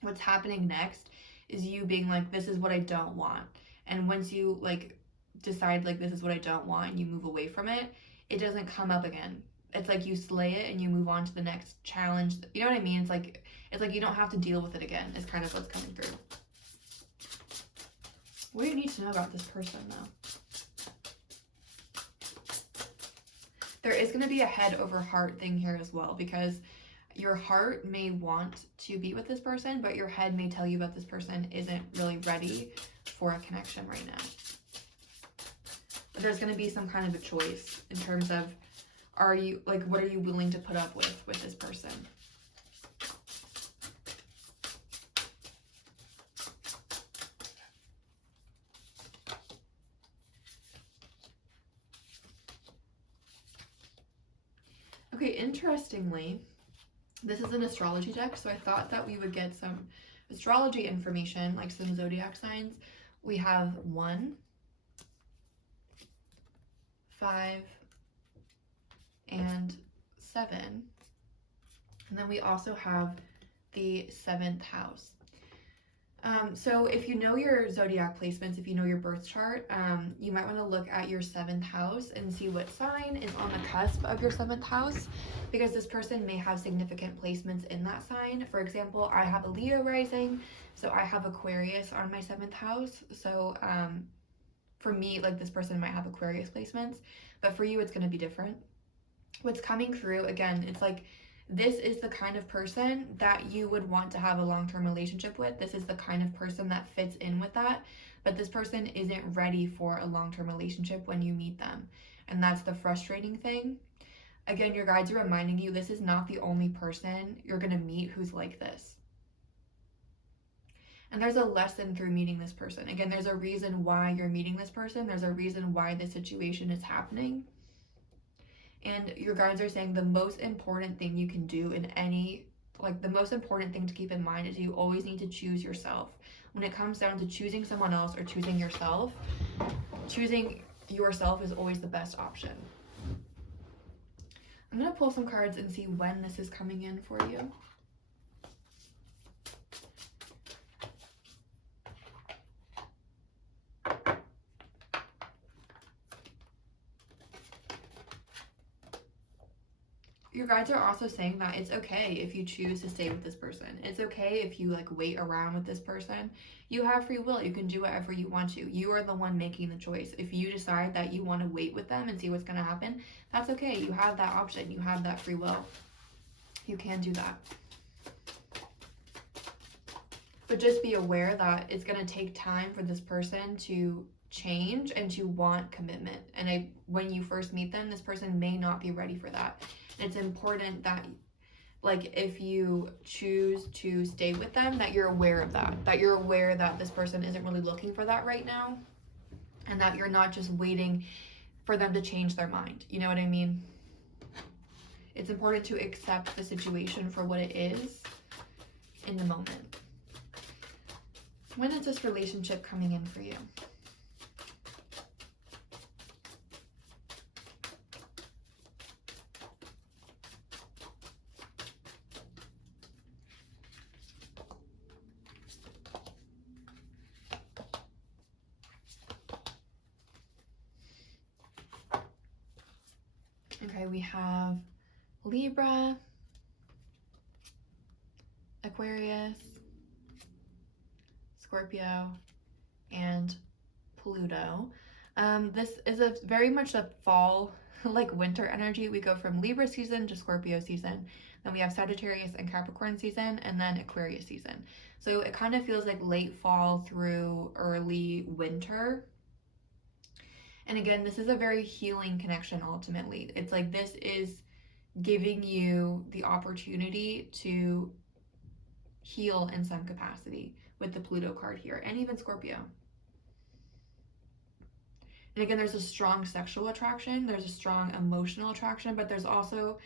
what's happening next is you being like, this is what I don't want. And once you like decide like this is what I don't want and you move away from it, it doesn't come up again. It's like you slay it and you move on to the next challenge. You know what I mean? It's like you don't have to deal with it again, is kind of what's coming through. What do you need to know about this person, though? There is going to be a head over heart thing here as well, because your heart may want to be with this person, but your head may tell you that this person isn't really ready for a connection right now. But there's going to be some kind of a choice in terms of, are you, like, what are you willing to put up with this person? Okay, interestingly, this is an astrology deck, so I thought that we would get some astrology information, like some zodiac signs. We have 1, 5, and 7. And then we also have the 7th house. So if you know your zodiac placements, if you know your birth chart, you might want to look at your 7th house and see what sign is on the cusp of your 7th house, because this person may have significant placements in that sign. For example, I have a Leo rising, so I have Aquarius on my 7th house. So for me, like, this person might have Aquarius placements, but for you, it's going to be different. What's coming through, again, it's like, this is the kind of person that you would want to have a long-term relationship with. This is the kind of person that fits in with that, but this person isn't ready for a long-term relationship when you meet them. And that's the frustrating thing. Again, your guides are reminding you this is not the only person you're going to meet who's like this. And there's a lesson through meeting this person. Again, there's a reason why you're meeting this person. There's a reason why this situation is happening. And your guides are saying the most important thing you can do in any, like, the most important thing to keep in mind is you always need to choose yourself. When it comes down to choosing someone else or choosing yourself is always the best option. I'm going to pull some cards and see when this is coming in for you. Your guides are also saying that it's okay if you choose to stay with this person. It's okay if you like wait around with this person. You have free will. You can do whatever you want to. You are the one making the choice. If you decide that you want to wait with them and see what's going to happen, that's okay. You have that option. You have that free will. You can do that. But just be aware that it's going to take time for this person to change and to want commitment. And when you first meet them, this person may not be ready for that. It's important that, like, if you choose to stay with them, that you're aware of that you're aware that this person isn't really looking for that right now, and that you're not just waiting for them to change their mind. You know what I mean? It's important to accept the situation for what it is in the moment. When is this relationship coming in for you? Okay, we have Libra, Aquarius, Scorpio, and Pluto. This is a very much a fall, like winter energy. We go from Libra season to Scorpio season. Then we have Sagittarius and Capricorn season, and then Aquarius season. So it kind of feels like late fall through early winter. And again, this is a very healing connection ultimately. It's like this is giving you the opportunity to heal in some capacity with the Pluto card here, and even Scorpio. And again, there's a strong sexual attraction, there's a strong emotional attraction, but there's also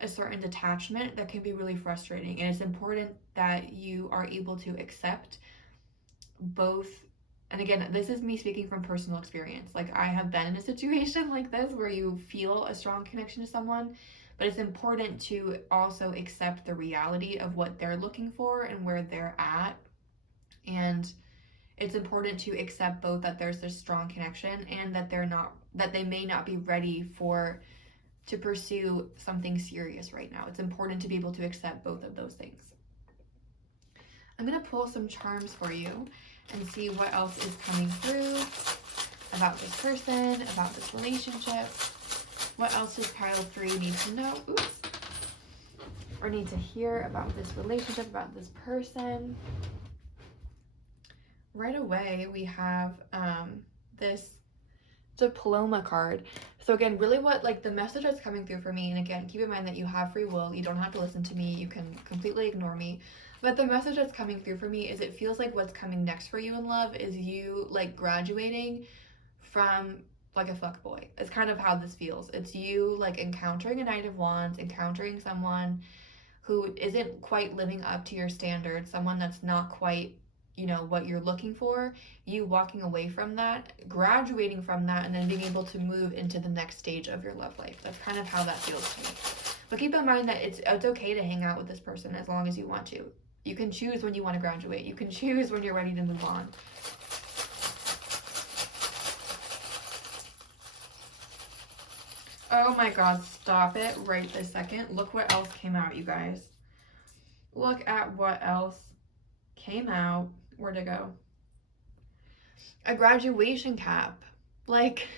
a certain detachment that can be really frustrating. And it's important that you are able to accept both. And again, this is me speaking from personal experience. Like, I have been in a situation like this where you feel a strong connection to someone, but it's important to also accept the reality of what they're looking for and where they're at. And it's important to accept both that there's this strong connection and that they may not be ready to pursue something serious right now. It's important to be able to accept both of those things. I'm going to pull some charms for you and see what else is coming through about this person, about this relationship. What else does pile 3 need to know? Oops. Or need to hear about this relationship, about this person? Right away, we have this diploma card. So again, really what, like, the message that's coming through for me, and again, keep in mind that you have free will. You don't have to listen to me. You can completely ignore me. But the message that's coming through for me is it feels like what's coming next for you in love is you, like, graduating from, like, a fuckboy. It's kind of how this feels. It's you, like, encountering a Knight of Wands, encountering someone who isn't quite living up to your standards, someone that's not quite, you know, what you're looking for, you walking away from that, graduating from that, and then being able to move into the next stage of your love life. That's kind of how that feels to me. But keep in mind that it's okay to hang out with this person as long as you want to. You can choose when you want to graduate. You can choose when you're ready to move on. Oh my God, stop it right this second. Look what else came out, you guys. Look at what else came out. Where'd it go? A graduation cap. Like,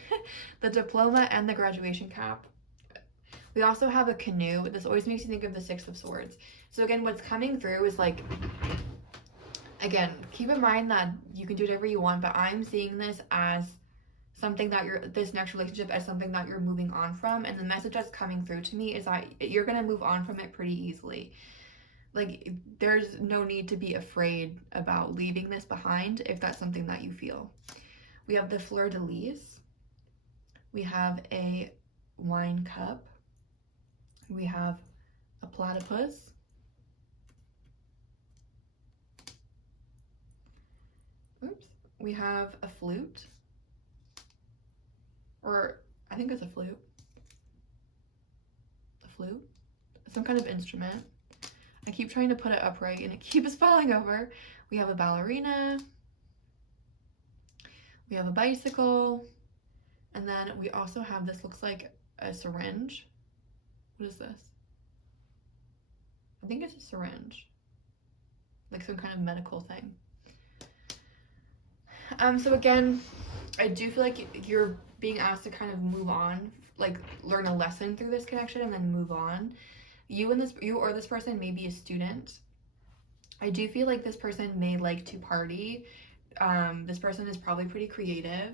the diploma and the graduation cap. We also have a canoe. This always makes you think of the 6 of Swords. So again, what's coming through is, like, again, keep in mind that you can do whatever you want, but I'm seeing this as something that this next relationship as something that you're moving on from. And the message that's coming through to me is that you're going to move on from it pretty easily. Like, there's no need to be afraid about leaving this behind if that's something that you feel. We have the fleur-de-lis. We have a wine cup. We have a platypus. Oops. We have a flute. Or I think it's a flute. A flute? Some kind of instrument. I keep trying to put it upright and it keeps falling over. We have a ballerina. We have a bicycle. And then we also have this, looks like a syringe. What is this? I think it's a syringe. Like some kind of medical thing. So again, I do feel like you're being asked to kind of move on, like learn a lesson through this connection and then move on. You or this person may be a student. I do feel like this person may like to party. This person is probably pretty creative,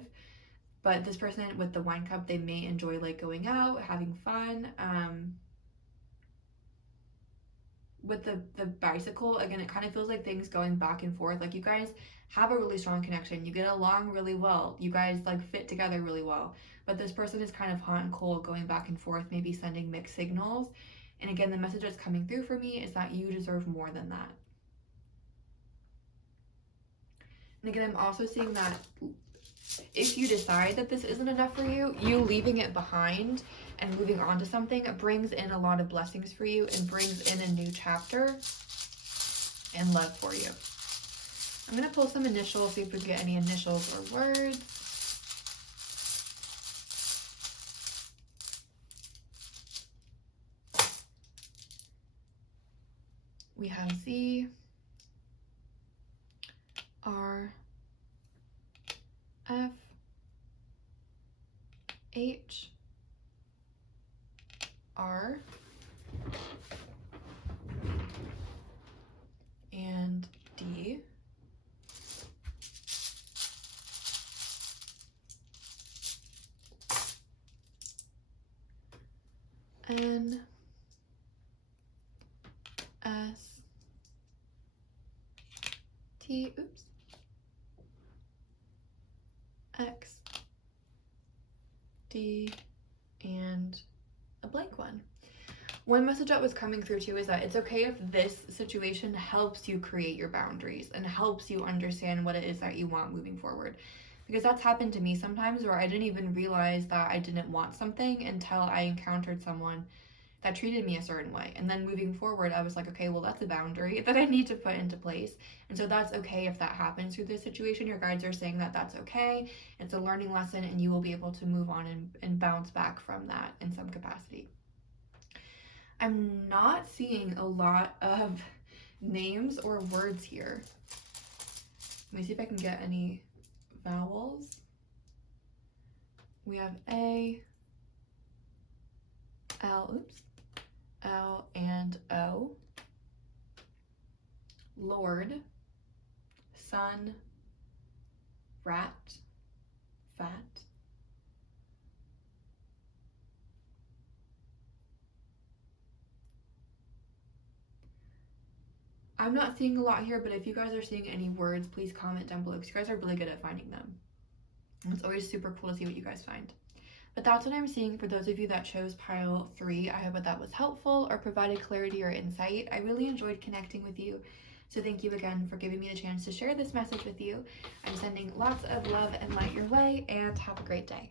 but this person with the wine cup, they may enjoy, like, going out, having fun. With the bicycle, again, it kind of feels like things going back and forth. Like, you guys have a really strong connection. You get along really well. You guys, like, fit together really well. But this person is kind of hot and cold, going back and forth, maybe sending mixed signals. And again, the message that's coming through for me is that you deserve more than that. And again, I'm also seeing that if you decide that this isn't enough for you, you leaving it behind and moving on to something brings in a lot of blessings for you and brings in a new chapter and love for you. I'm going to pull some initials, see if we get any initials or words. We have Z, R, F, H, R, and D. N, S, T, oops, X, D, and a blank one. One message that was coming through too is that it's okay if this situation helps you create your boundaries and helps you understand what it is that you want moving forward. Because that's happened to me sometimes where I didn't even realize that I didn't want something until I encountered someone that treated me a certain way. And then moving forward, I was like, okay, well, that's a boundary that I need to put into place. And so that's okay if that happens through this situation. Your guides are saying that that's okay. It's a learning lesson, and you will be able to move on and bounce back from that in some capacity. I'm not seeing a lot of names or words here. Let me see if I can get any vowels. We have A, L, oops, L and O. Lord, sun, rat, fat. I'm not seeing a lot here, but if you guys are seeing any words, please comment down below because you guys are really good at finding them. It's always super cool to see what you guys find. But that's what I'm seeing for those of you that chose pile 3. I hope that was helpful or provided clarity or insight. I really enjoyed connecting with you. So thank you again for giving me the chance to share this message with you. I'm sending lots of love and light your way, and have a great day.